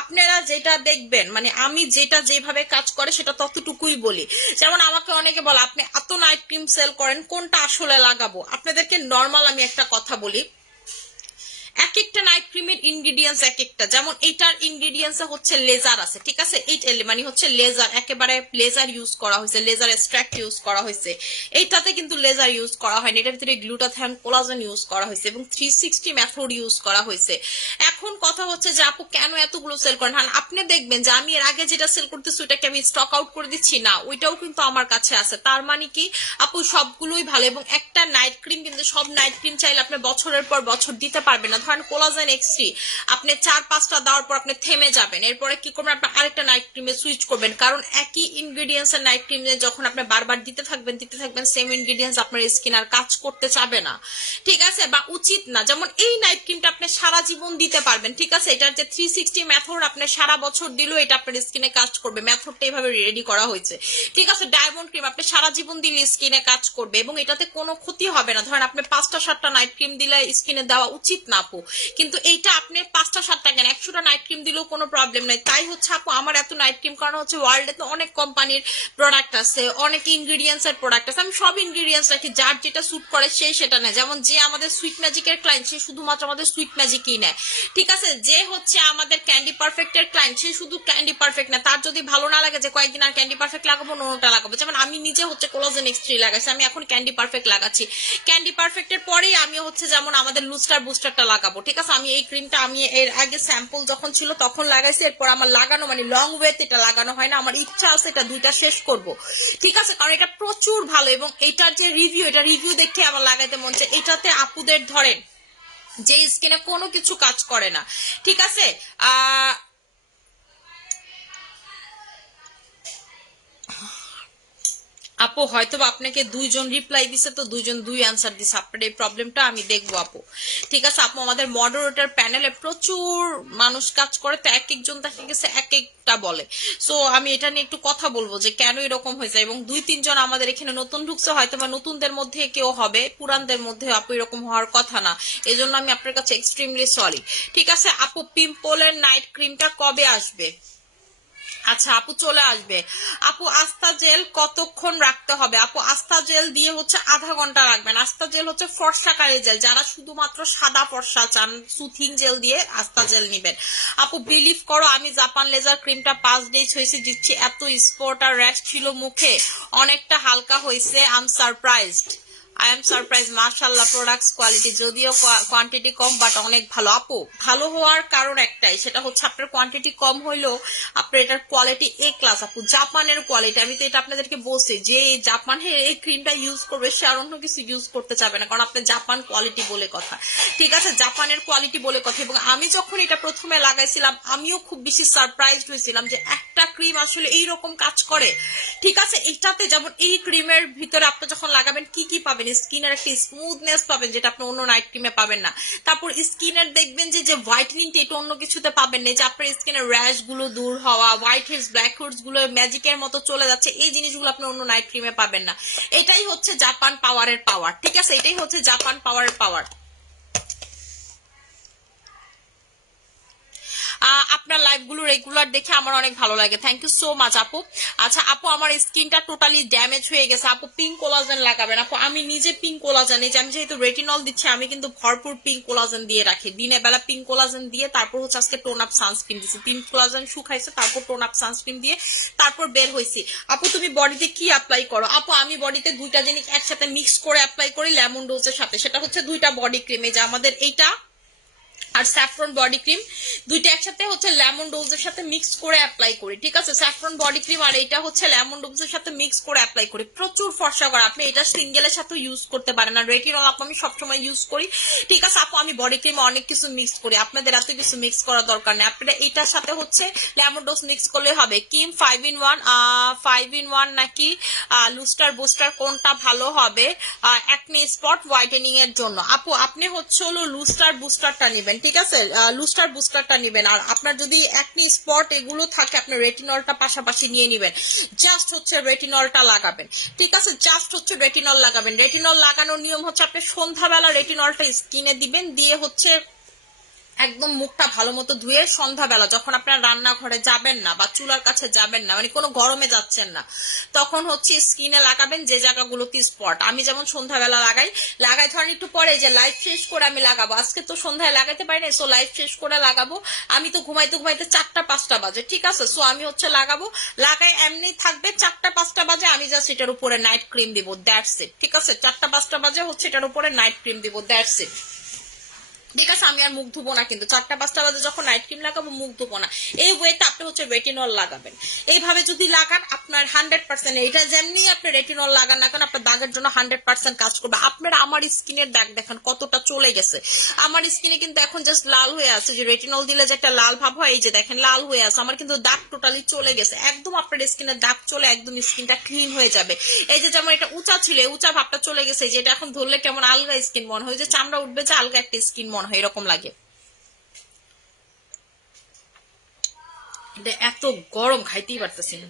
আপনারা যেটা দেখবেন মানে আমি যেটা যেভাবে কাজ করে সেটা ততটুকুই বলি। যেমন আমাকে অনেকে বলে আপনি এত নাইট ক্রিম সেল করেন, কোনটা আসলে লাগাবো? আপনাদেরকে নর্মাল আমি একটা কথা বলি, এক একটা নাইট ক্রিমের ইনগ্রিডিয়েন্টস এক একটা, যেমন এটার ইনগ্রিডিয়েন্টস হচ্ছে লেজার আছে, ঠিক আছে? এইটা মানে হচ্ছে লেজার, একেবারে লেজার ইউজ করা হয়েছে, লেজার এক্সট্রাক্ট ইউজ করা হয়েছে। এইটাতে কিন্তু লেজার ইউজ করা হয়নি, এটার ভিতরে গ্লুটাথিয়ন কোলাজেন ইউজ করা হয়েছে, এবং 360 মেথড ইউজ করা হয়েছে। এখন কথা হচ্ছে যে আপু কেন এতগুলো সেল করেন? হ্যাঁ আপনি দেখবেন যে আমি এর আগে যেটা সেল করতেছি ওইটাকে আমি স্টক আউট করে দিচ্ছি না, ওইটাও কিন্তু আমার কাছে আছে, তার মানে কি আপু সবগুলোই ভালো। এবং একটা নাইট ক্রিম কিন্তু সব নাইট ক্রিম চাইলে আপনি বছরের পর বছর দিতে পারবেন না। ধরেন কোলাজেন X3 আপনি 4-5টা দেওয়ার পর আপনি থেমে যাবেন, এরপরে কি করবেন, আপনি আরেকটা নাইট ক্রিমে সুইচ করবেন, কারণ একই ইনগ্রিডিয়েন্টস এর নাইট ক্রিমে যখন আপনি বারবার দিতে থাকবেন সেম ইনগ্রিডিয়েন্টস আপনার স্কিন আর কাজ করতে চাবে না, ঠিক আছে? বা উচিত না। যেমন এই নাইট ক্রিমটা আপনি সারা জীবন দিতে পারবেন, ঠিক আছে? এটার যে 360 মেথড আপনি সারা বছর দিলেও এটা আপনার স্কিনে কাজ করবে, মেথডটা এইভাবে রেডি করা হয়েছে, ঠিক আছে? ডায়মন্ড ক্রিম আপনি সারা জীবন দিলে স্কিনে কাজ করবে এবং এটাতে কোনো ক্ষতি হবে না। ধরেন আপনি 5টা 7টা নাইট ক্রিম দিলে স্কিনে দেওয়া উচিত না, আপু, কিন্তু এইটা আপনি 5টা 7টা কেন 100টা নাইট ক্রিম দিলেও কোনো প্রবলেম নাই। তাই হচ্ছে আপু আমার এত নাইট ক্রিম, কারণ হচ্ছে ওয়ার্ল্ডে তো অনেক কোম্পানির প্রোডাক্ট আছে, অনেক ইনগ্রিডিয়েন্টস এর প্রোডাক্ট আছে, আমি সব ইনগ্রিডিয়েন্টস রাখি, যার যেটা স্যুট করে সে সেটা নেয়। যেমন যে আমাদের সুইট ম্যাজিকের ক্লায়েন্ট সে শুধুমাত্র আমাদের সুইট ম্যাজিকই নেয়, ঠিক আছে। যে হচ্ছে আমাদের ক্যান্ডি পারফেক্টের ক্লায়েন্ট সে শুধু ক্যান্ডি পারফেক্ট না, তার যদি ভালো না লাগে যে কয়েকদিন আর ক্যান্ডি পারফেক্ট লাগাবো অন্যটা লাগাবো। যেমন আমি নিজে হচ্ছে কোলাজেন X3 লাগাইছি, আমি এখন ক্যান্ডি পারফেক্ট লাগাচ্ছি, ক্যান্ডি পারফেক্টের পরেই আমি হচ্ছে যেমন আমাদের লুস্টার বুস্টারটা লাগাবো, ঠিক আছে। আমি এই ক্রিমটা আমি এর আগে স্যাম্পল যখন ছিল তখন লাগাইছি, এরপর আমার লাগানো মানে লং ওয়েথ এটা লাগানো হয় না, আমার ইচ্ছা আছে এটা 2টা শেষ করব, ঠিক আছে, কারণ এটা প্রচুর ভালো। এবং এটার যে রিভিউ, এটা রিভিউ দেখে আমার লাগাইতে মন চায়। এটাতে আপুদের ধরেন যে স্কিনে কোনো কিছু কাজ করে না, ঠিক আছে। আপু হয়তো আপনাকে 2জন রিপ্লাই দিছে, তো 2জন 2 অ্যান্সার দিছে, আপনার এই প্রবলেমটা আমি দেখবো আপু, ঠিক আছে। আপু আমাদের মডারেটর প্যানেলে প্রচুর মানুষ কাজ করে, তো এক একজন দেখা গেছে এক একটা বলে, সো আমি এটা নিয়ে একটু কথা বলবো যে কেন এরকম হয়েছে। এবং 2-3জন আমাদের এখানে নতুন ঢুকছে, হয়তো বা নতুনদের মধ্যে কেউ হবে, পুরানদের মধ্যে আপু এরকম হওয়ার কথা না, এই জন্য আমি আপনার কাছে এক্সট্রিমলি সরি, ঠিক আছে। আপু পিম্পলের নাইট ক্রিমটা কবে আসবে? আচ্ছা আপু চলে আসবে। আপু আস্থা জেল কতক্ষণ রাখতে হবে? আপু আস্থা জেল দিয়ে হচ্ছে আধা ঘন্টা রাখবেন। আস্থা জেল হচ্ছে ফর্সাকারী জেল, যারা শুধুমাত্র সাদা ফর্সা চান সুথিং জেল দিয়ে আস্থা জেল নিবেন। আপু বিলিভ করো আমি জাপান লেজার ক্রিমটা 5 ডেজ হয়েছে দিচ্ছি, এত স্পট আর র্যাশ ছিল মুখে, অনেকটা হালকা হয়েছে, I am surprised, I am surprise, মাশাআল্লাহ প্রোডাক্টস কোয়ালিটি, যদিও কোয়ান্টিটি কম বাট অনেক ভালো। আপু ভালো হওয়ার কারণ একটাই, সেটা হচ্ছে আপনার কোয়ান্টিটি কম হইলেও আপনার এটার কোয়ালিটি এ ক্লাস আপু, জাপানের কোয়ালিটি। আমি তো এটা আপনাদেরকে বলছি যে জাপানের এই ক্রিমটা ইউজ করবে সে আর অন্য কিছু ইউজ করতে চাবে না, কারণ আপনার জাপান কোয়ালিটি বলে কথা, ঠিক আছে, জাপানের কোয়ালিটি বলে কথা। এবং আমি যখন এটা প্রথমে লাগাইছিলাম আমিও খুব বেশি সারপ্রাইজড হয়েছিলাম যে একটা ক্রিম আসলে এইরকম কাজ করে, ঠিক আছে। এটাতে যেমন এই ক্রিমের ভিতরে আপনি যখন লাগাবেন কি কি পাবেন, স্কিনের একটা স্মুথনেস পাবেন যেটা আপনি অন্য নাইট ক্রিমে পাবেন না। তারপর স্কিনের দেখবেন যে যে হোয়াইটেনিংটা এটা অন্য কিছুতে পাবেন না, যে আপনার স্কিনের র্যাশ গুলো দূর হওয়া, হোয়াইট হেডস ব্ল্যাক হেডস গুলো ম্যাজিকের মতো চলে যাচ্ছে, এই জিনিসগুলো আপনি অন্য নাইট ক্রিমে পাবেন না। এটাই হচ্ছে জাপান পাওয়ারের পাওয়ার, ঠিক আছে, এটাই হচ্ছে জাপান পাওয়ারের পাওয়ার। আপনার লাইভ গুলো রেগুলার দেখে আমার অনেক ভালো লাগে, থ্যাংক ইউ সো মাচ আপু। আচ্ছা আপু আমার স্কিনটা টোটালি ড্যামেজ হয়ে গেছে, আপু পিঙ্ক কোলাজেন লাগাবেন। আপু আমি নিজে পিঙ্ক কোলাজেন, এই যে আমি যেহেতু রেটিনল দিচ্ছি আমি কিন্তু ভরপুর পিঙ্ক কোলাজেন দিয়ে রাখি, দিনের বেলা পিঙ্ক কোলাজেন দিয়ে তারপর হচ্ছে আজকে টোন আপ সানস্ক্রিন দিচ্ছি, পিঙ্ক কোলাজেন শুকাইছে তারপর টোন আপ সানস্ক্রিন দিয়ে তারপর বের হয়েছি। আপু তুমি বডিতে কি অ্যাপ্লাই করো? আপু আমি বডিতে 2টা জিনিস একসাথে মিক্স করে অ্যাপ্লাই করি লেমন ডোজের সাথে, সেটা হচ্ছে 2টা বডি ক্রিম, এই যে আমাদের এইটা আর স্যাফরন বডি ক্রিম, 2টা একসাথে হচ্ছে লেমন ডোজের সাথে মিক্স করে অ্যাপ্লাই করি, ঠিক আছে। স্যাফরন বডি ক্রিম আর এটা হচ্ছে লেমন ডোজের সাথে মিক্স করে অ্যাপ্লাই করি, প্রচুর ফর্সা করে। আপনি এটা সিঙ্গেলের সাথে ইউজ করতে পারেন, আর রেটিনল আপু আমি সবসময় ইউজ করি, ঠিক আছে। আপু আমি বডি ক্রিমে অনেক কিছু মিক্স করি, আপনাদের এত কিছু মিক্স করার দরকার নেই, আপনারা এটার সাথে হচ্ছে লেমন ডোজ মিক্স করলে হবে। কিম 5 in 1 নাকি লুস্টার বুস্টার কোনটা ভালো হবে একনি স্পট হোয়াইটেনিং এর জন্য? আপু আপনি হচ্ছে হলো লুস্টার বুস্টারটা নেবেন, ঠিক আছে, লুস্টার বুস্টারটা নেবেন। আর আপনার যদি একনি স্পট এগুলো থাকে আপনি রেটিনলটা পাশাপাশি নিয়ে নেবেন, জাস্ট হচ্ছে রেটিনলটা লাগাবেন, ঠিক আছে, জাস্ট হচ্ছে রেটিনল লাগাবেন। রেটিনল লাগানোর নিয়ম হচ্ছে আপনি সন্ধ্যাবেলা রেটিনলটা স্কিনে দিবেন, দিয়ে হচ্ছে একদম মুখটা ভালো মতো ধুয়ে সন্ধ্যাবেলা যখন আপনার রান্নাঘরে যাবেন না বা চুলার কাছে যাবেন না, মানে কোনো গরমে যাচ্ছেন না, তখন হচ্ছে স্কিনে লাগাবেন যে জায়গাগুলোতে স্পট। আমি যেমন সন্ধ্যাবেলা লাগাই ধরেন একটু পরে যে লাইভ শেষ করে আমি লাগাবো, আজকে তো সন্ধ্যায় লাগাতে পারি না, সো লাইভ শেষ করে লাগাবো। আমি তো ঘুমাইতে ঘুমাইতে 4টা 5টা বাজে, ঠিক আছে, সো আমি হচ্ছে লাগাই এমনি থাকবে 4টা 5টা বাজে, আমি জাস্ট এটার উপরে নাইট ক্রিম দিব, দ্যাটস ইট, ঠিক আছে। 4টা 5টা বাজে হচ্ছে এটার উপরে নাইট ক্রিম দিব, দ্যাটস ইট, ঠিক আছে। আমি আর মুখ ধুবো না, কিন্তু 4টা 5টা বাজে যখন নাইট ক্রিম লাগাবো মুখ ধুবো না। এই ওয়েতে আপনি হচ্ছে রেটিনল লাগাবেন, এইভাবে যদি লাগান আপনার 100%, এটা যেমনি আপনি রেটিনল লাগান না কেন আপনার দাগের জন্য 100% কাজ করবে। আপনার আমার স্কিনের দাগ দেখেন কতটা চলে গেছে, আমার স্কিনে কিন্তু এখন জাস্ট লাল হয়ে আছে, যে রেটিনল দিলে যে একটা লাল ভাব হয় এই যে দেখেন লাল হয়ে আছে, আমার কিন্তু দাগ টোটালি চলে গেছে, একদম আপনার স্কিনের দাগ চলে একদম স্কিনটা ক্লিন হয়ে যাবে। এই যে যেমন এটা উঁচা ছিল উঁচা ভাবটা চলে গেছে, যেটা এখন ধরলে কেমন আলগা স্কিন মনে হয়, যে চামড়া উঠবে যে আলগা একটা স্কিন মনে হয় এরকম লাগে। এত গরম খাইতেই পারতেছি না।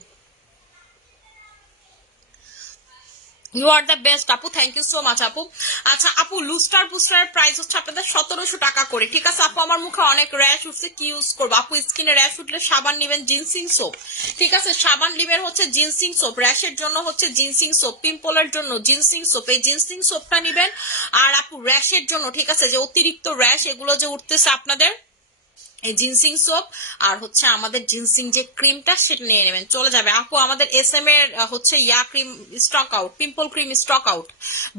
ইউ আর দ্য বেস্ট আপু, থ্যাংক ইউ সো মাচ আপু। আচ্ছা আপু, লুস্টার বুস্টার প্রাইস হচ্ছে আপনাদের 1700 টাকা করে, ঠিক আছে আপু। আমার মুখে অনেক র্যাশ উঠছে, কি ইউজ করবো আপু? স্কিনে র্যাশ উঠলে সাবান নিবেন জিনসিং সোপ, ঠিক আছে। সাবান নিবেন হচ্ছে জিনসিং সোপ, র্যাশের জন্য হচ্ছে জিনসিং সোপ, পিম্পলের জন্য জিনসিং সোপ, এই জিনসিং সোপটা নিবেন। আর আপু র্যাশের জন্য, ঠিক আছে, যে অতিরিক্ত র্যাশ এগুলো যে উঠতেছে আপনাদের, এই জিনসিং সোপ আর হচ্ছে আমাদের জিনসিং যে ক্রিমটা সেটা নিয়ে নেবেন, চলে যাবে আপু। আমাদের এস এম এর হচ্ছে ইয়া cream stock out, pimple cream stock out.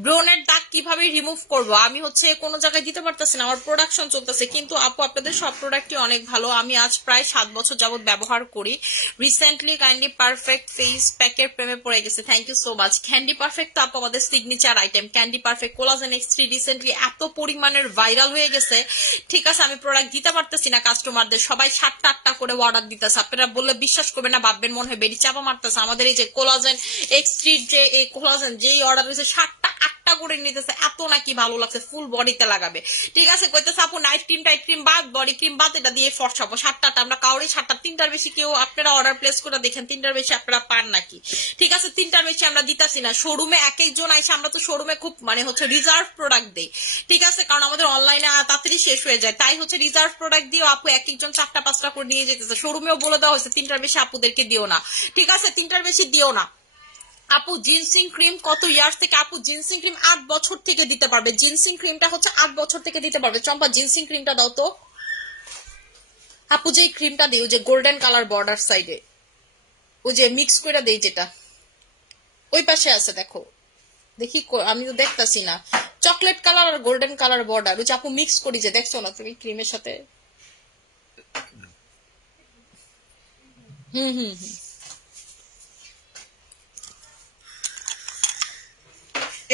ব্রনের দাগ কিভাবে রিমুভ করব? আমি হচ্ছে কোনো জায়গায় দিতে পারতেছি না, আমার প্রোডাকশন চলতেছে, কিন্তু আপু আপনাদের সব প্রোডাক্টই অনেক ভালো। আমি আজ প্রায় 7 বছর যাবত ব্যবহার করি। রিসেন্টলি কাইন্ডলি পারফেক্ট ফেস প্যাকের প্রেমে পড়ে গেছে, thank you so much. Candy Perfect তো আপু আমাদের signature item, Candy Perfect collagen X3 recently এত পরিমাণের ভাইরাল হয়ে গেছে, ঠিক আছে। আমি প্রোডাক্ট দিতে পারতেছি না কাস্টমারদের, সবাই 7টা 8টা করে অর্ডার দিতেছে। আপনারা বললে বিশ্বাস করবেন না, ভাববেন মনে হয় বেরি চাপা মারতেছে। আমাদের এই যে কোলাজেন X3 যে এই কোলাজেন যেই অর্ডার হয়েছে 7টা 8টা করে নিতেছে, এত নাকি ভালো লাগছে, ফুল বডিতে লাগাবে, ঠিক আছে। কইতেছে আপু নাইট ক্রিম টাইট ক্রিম বাদ, বডি ক্রিম বাদ, এটা দিয়ে ফর্সাবো। 7টা আমরা কাউরে 7টা, 3টার বেশি কেউ আপনারা অর্ডার প্লেস করে দেখেন 3টার বেশি আপনারা পান নাকি, ঠিক আছে। 3টার বেশি আমরা দিতাছি না। শোরুমে এক একজন আইসে, আমরা তো শোরুমে খুব মানে হচ্ছে রিজার্ভ প্রোডাক্ট দেই, ঠিক আছে, কারণ আমাদের অনলাইনে তাড়াতাড়ি শেষ হয়ে যায়, তাই হচ্ছে রিজার্ভ প্রোডাক্ট দিও আপু এক একজন 4টা 5টা করে নিয়ে যেতেছে। শোরুমেও বলে দেওয়া হয়েছে 3টার বেশি আপুদেরকে দিও না, ঠিক আছে, 3টার বেশি দিও না। আপু জিনসিং ক্রিম কত ইয়ার্স থেকে? আপু জিনসিং ক্রিম 8 বছর থেকে দিতে পারবে, জিনসিং ক্রিমটা হচ্ছে 8 বছর থেকে দিতে পারবে। চম্পা জিনসিং ক্রিমটা দাও তো আপু, যে ক্রিমটা দিই ওই যে গোল্ডেন কালার বর্ডার সাইডে, ওই যে মিক্স করে দেই যেটা ওই পাশে আছে, দেখো দেখি, আমি তো দেখতাছি না। চকলেট কালার আর গোল্ডেন কালার বর্ডার, ওই যে আপু মিক্স করি যে, দেখছো না তুমি ক্রিমের সাথে? হুম হুম হুম,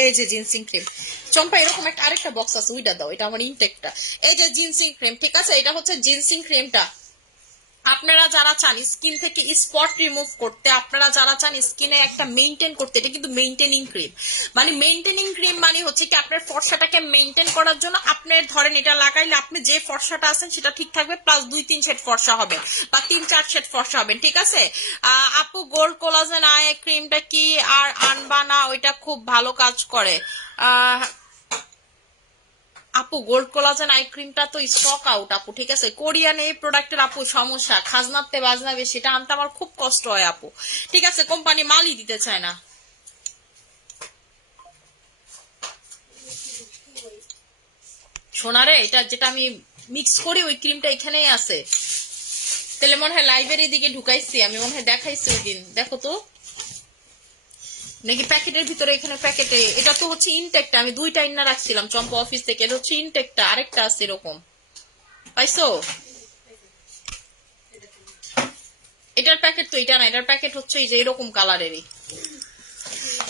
এই যে জিনসিং ক্রিম। চম্পা এরকম একটা আরেকটা বক্স আছে, ওইটা দাও, এটা আমার ইনটেকটা। এই যে জিনসিং ক্রিম, ঠিক আছে, এটা হচ্ছে জিনসিং ক্রিমটা। আপনারা যারা চান স্কিন থেকে স্পট রিমুভ করতে, আপনারা যারা চান স্কিনে একটা মেইনটেইন করতে, এটা কিন্তু মেইনটেনিং ক্রিম। মানে মেইনটেনিং ক্রিম মানে হচ্ছে কি আপনার ফর্সাটাকে মেইনটেইন করার জন্য আপনার ধরেন এটা লাগাইলে আপনি যে ফর্সাটা আছেন সেটা ঠিক থাকবে, প্লাস 2-3 শেড ফর্সা হবে বা 3-4 শেড ফর্সা হবেন, ঠিক আছে। আপু গোল্ড কোলাজেন আই ক্রিমটা কি আর আনবা না? ওইটা খুব ভালো কাজ করে। আহ আপু গোল্ড কোলাজেন আই ক্রিমটা তো স্টক আউট আপু, ঠিক আছে। কোরিয়ান এই প্রোডাক্টের আপু সমস্যা, খাজনাতে বাজনা বেশি, এটা আনতে আমার খুব কষ্ট হয় আপু, ঠিক আছে, কোম্পানি মালই দিতে চায় না। সোনারে এটা যেটা আমি মিক্স করি ওই ক্রিমটা এখানেই আছে, তাহলে মনে হয় লাইব্রেরির দিকে ঢুকাইছি আমি, মনে হয় দেখাইছি ওই দিন, দেখো তো নাকি প্যাকেটের ভিতরে, এখানে প্যাকেটে। এটা তো হচ্ছে ইনটেকটা, আমি 2টা ইন্না রাখছিলাম চম্পা অফিস থেকে, এটা হচ্ছে ইনটেকটা, আরেকটা আছে এরকম, পাইছো? এটার প্যাকেট তো এটা না, এটার প্যাকেট হচ্ছে এই যে এরকম কালারেরই,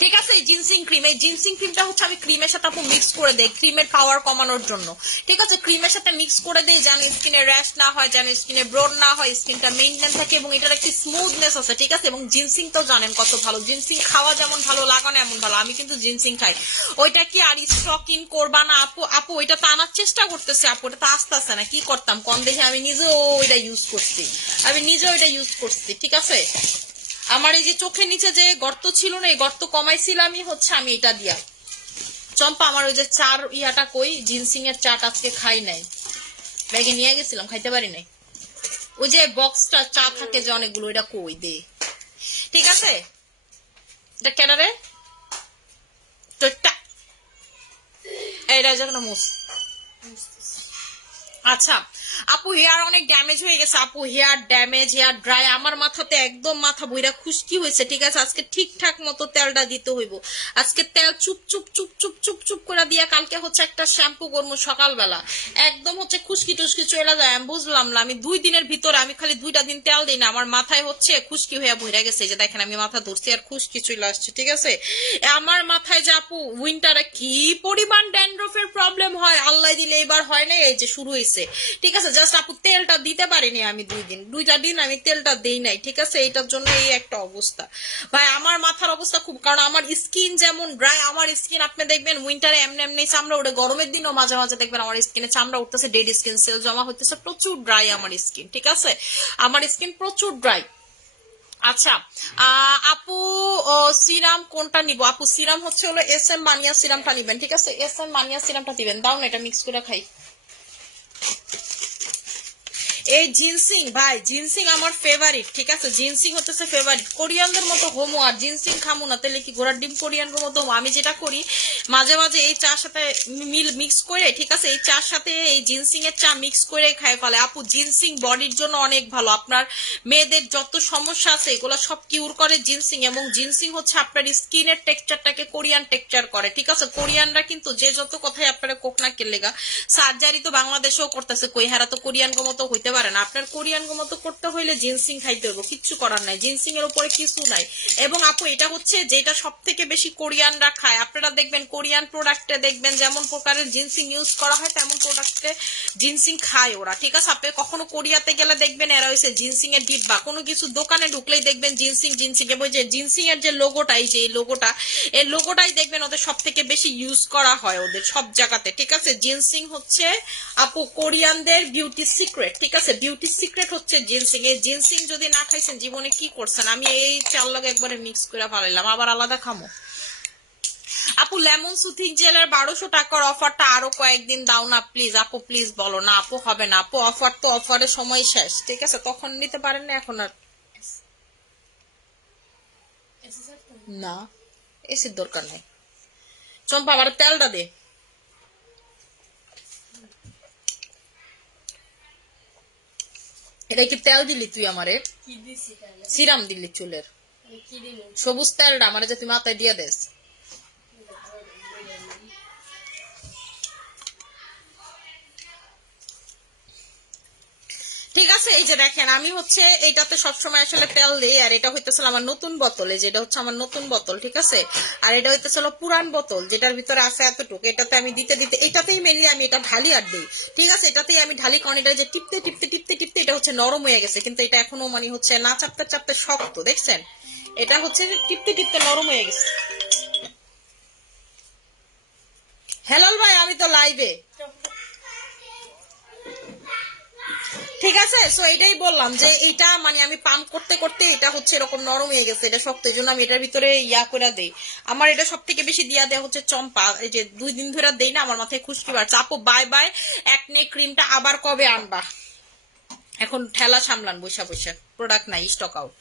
ঠিক আছে। এই জিনসিং ক্রিম, এই জিনসিং ক্রিমটা হচ্ছে আমি ক্রিমের সাথে আপু মিক্স করে দেই ক্রিমের পাওয়ার কমানোর জন্য, ঠিক আছে। ক্রিমের সাথে মিক্স করে দেই যেন স্কিনে র্যাশ না হয়, যেন স্কিনে ব্রন না হয়, স্কিনটা মেইনটেইন থাকে, এবং এটার একটি স্মুথনেস আছে, ঠিক আছে। এবং জিনসিং তো জানেন কত ভালো, জিনসিং খাওয়া যেমন ভালো, লাগানো এমন ভালো। আমি কিন্তু জিনসিং খাই। ওইটা কি আর স্টক ইন করবা না আপু? আপু ওইটা তো আনার চেষ্টা করতেছে আপু, ওটা তো আসতে আসে না, কি করতাম কম দেখে, আমি নিজেও ওইটা ইউজ করছি, আমি নিজেও ওইটা ইউজ করছি, ঠিক আছে। আমার এই যে চোখের নিচে যে গর্ত ছিল না, এই গর্ত কমাইছিলামই হচ্ছে আমি এটা দিয়া। চম্পা আমার ওই যে চার ইয়াটা কই, জিনসিং এর চাট আজকে খাই নাই, ব্যাগে নিয়ে গেছিলাম, খাইতে পারি নাই। ওই যে বক্সটা চা থাকে যে অনেকগুলো, এটা কই দে, ঠিক আছে। এটা কেনারে তো এটা যখন মুস। আচ্ছা আপু হেয়ার অনেক ড্যামেজ হয়ে গেছে আপু, হেয়ার ড্যামেজ, হেয়ার ড্রাই, আমার মাথাতে একদম মাথা বইরা খুশকি হয়েছে, ঠিক আছে। আজকে ঠিকঠাক মতো তেলটা দিতে হইব, আজকে তেল চুপ চুপ চুপ চুপ চুপ চুপ করে দিয়া, কালকে হচ্ছে একটা শ্যাম্পু করবো সকালবেলা, একদম হচ্ছে খুশকি টুসকি চলে যায়। আমি বুঝলাম না, আমি 2 দিনের ভিতরে, আমি খালি 2টা দিন তেল দিই না, আমার মাথায় হচ্ছে খুশকি হয়ে ভরে গেছে, যে দেখেন আমি মাথা ধরছি আর খুশকি চলে আসছে, ঠিক আছে। আমার মাথায় যে আপু উইন্টারে কি পরিমাণ ড্যান্ড্রফের প্রবলেম হয়, আল্লাহ দিলে এবার হয় না, এই যে শুরু হয়েছে, ঠিক আছে। জাস্ট আপু তেলটা দিতে পারিনি আমি 2টা দিন আমি তেলটা দেই নাই, ঠিক আছে। এইটার জন্য এই একটা অবস্থা ভাই, আমার মাথার অবস্থা খুব, কারণ আমার স্কিন যেমন ড্রাই, আমার স্কিন আপনি দেখবেন উইন্টারে এমনি এমনি চামড়া উঠে, গরমের দিনও মাঝে মাঝে দেখবেন আমার স্কিনে চামড়া উঠতেছে, ডেড স্কিন সেল জমা হইতেছে, প্রচুর ড্রাই আমার স্কিন, ঠিক আছে। আমার স্কিন প্রচুর ড্রাই, আচ্ছা, আপু সিরাম কোনটা নিব? আপু সিরাম হচ্ছে হলো এস এম মানিয়া সিরামটা নিবেন, ঠিক আছে? এস এম মানিয়া সিরামটা দিবেন, দাও না এটা মিক্স করে খাই। এই জিনসিং ভাই, জিনসিং আমার ফেভারিট, ঠিক আছে? জিনসিং হচ্ছে ফেভারিট। কোরিয়ানদের মতো হোমো আর জিনসিং খামু না, তাহলে কি ঘোড়ার ডিম কোরিয়ানদের মতো হোমো? আমি যেটা করি মাঝে মাঝে এই চার সাথে মিক্স করে, ঠিক আছে, এই চার সাথে এই জিনসিং এর চা মিক্স করে খাই ফেলে। আপু জিনসিং বডির জন্য অনেক ভালো, আপনার মেয়েদের যত সমস্যা আছে এগুলো সব কিউর করে জিনসিং। এবং জিনসিং হচ্ছে আপনার স্কিনের টেক্সচারটাকে কোরিয়ান টেক্সচার করে, ঠিক আছে? কোরিয়ানরা কিন্তু যে যত কথাই আপনারা কোক না কেলেগা, সার্জারি তো বাংলাদেশেও করতেছে, কই হারা তো কোরিয়ান মতো হইতে পারে না। আপনার কোরিয়ান মতো করতে হইলে জিনসিং খাইতে হবে, কিচ্ছু করার নাই, জিনসিং এর উপরে কিছু নাই। এবং আপু এটা হচ্ছে যেটা সব থেকে বেশি কোরিয়ানরা খায়, আপনারা দেখবেন কোরিয়ান প্রোডাক্টে দেখবেন যেমন প্রকারের জিনসিং ইউজ করা হয় তেমন প্রোডাক্টে জিনসিং খায় ওরা, ঠিক আছে? আপনি কখনো কোরিয়াতে গেলে দেখবেন এরা হয়েছে জিনসিং এর ডিব্বা, কোনো কিছু দোকানে ঢুকলেই দেখবেন জিনসিং জিনসিং। এবং যে জিনসিং এর যে লোগোটা, এই যে লোগোটা, এই লোগোটাই দেখবেন ওদের সব থেকে বেশি ইউজ করা হয় ওদের সব জায়গাতে, ঠিক আছে? জিনসিং হচ্ছে আপু কোরিয়ানদের বিউটি সিক্রেট, ঠিক আছে? বিউটি সিক্রেট হচ্ছে জিনসিং। এই জিনসিং যদি না খাইছেন জীবনে কি করছেন? আমি এই চার লগে একবারে মিক্স করে ফেলাইলাম, আবার আলাদা খামো। আপু লেমন সুথিং জেলের 1200 টাকার অফারটা আরো কয়েকদিন দাও না প্লিজ। আপু প্লিজ বলো না আপু, হবে না আপু, অফার তো অফারের সময় শেষ, ঠিক আছে? তখন নিতে পারেন না, এখন আর না, এসির দরকার নেই। চম্পা আবার তেলটা দে। এটা কি তেল দিলি তুই আমারে? সিরাম দিলি চুলের, সবুজ তেলটা আমারে যে তুই মাথায় দিয়ে দেস। ঠিক আছে, এই যে দেখেন আমি হচ্ছে এইটাতে সবসময় আসলে তেল দিই। আর এটা হইতেছিল আমার নতুন বোতল, এই যে এটা হচ্ছে আমার নতুন বোতল, ঠিক আছে? আর এটা হইতেছিল পুরান বোতল যেটার ভিতরে আছে এতটুকু। এটাতে আমি দিতে দিতে এটাতেই মেনলি আমি এটা ঢালি আর দিই, ঠিক আছে? এটাতেই আমি ঢালি, কারণ এটা যে টিপতে টিপতে টিপতে টিপতে এটা হচ্ছে নরম হয়ে গেছে, কিন্তু এটা এখনো মানে হচ্ছে না চাপতে চাপতে শক্ত, দেখছেন? এটা হচ্ছে টিপতে টিপতে নরম হয়ে গেছে। হেলাল ভাই আমি তো লাইভে, ঠিক আছে? সো এটাই বললাম যে এটা মানে আমি পাম্প করতে করতে এটা হচ্ছে এরকম নরম হয়ে গেছে, এটা শক্ত, এই জন্য আমি এটার ভিতরে ইয়া করে দেই। আমার এটা সব থেকে বেশি দিয়া দেওয়া হচ্ছে চম্পা, এই যে 2 দিন ধরে দেই না, আমার মাথায় খুশকি বাড়ছে। আপু বাই বাই, একনে ক্রিমটা আবার কবে আনবা? এখন ঠেলা সামলান বৈশা বৈশা, প্রোডাক্ট নাই, স্টক আউট।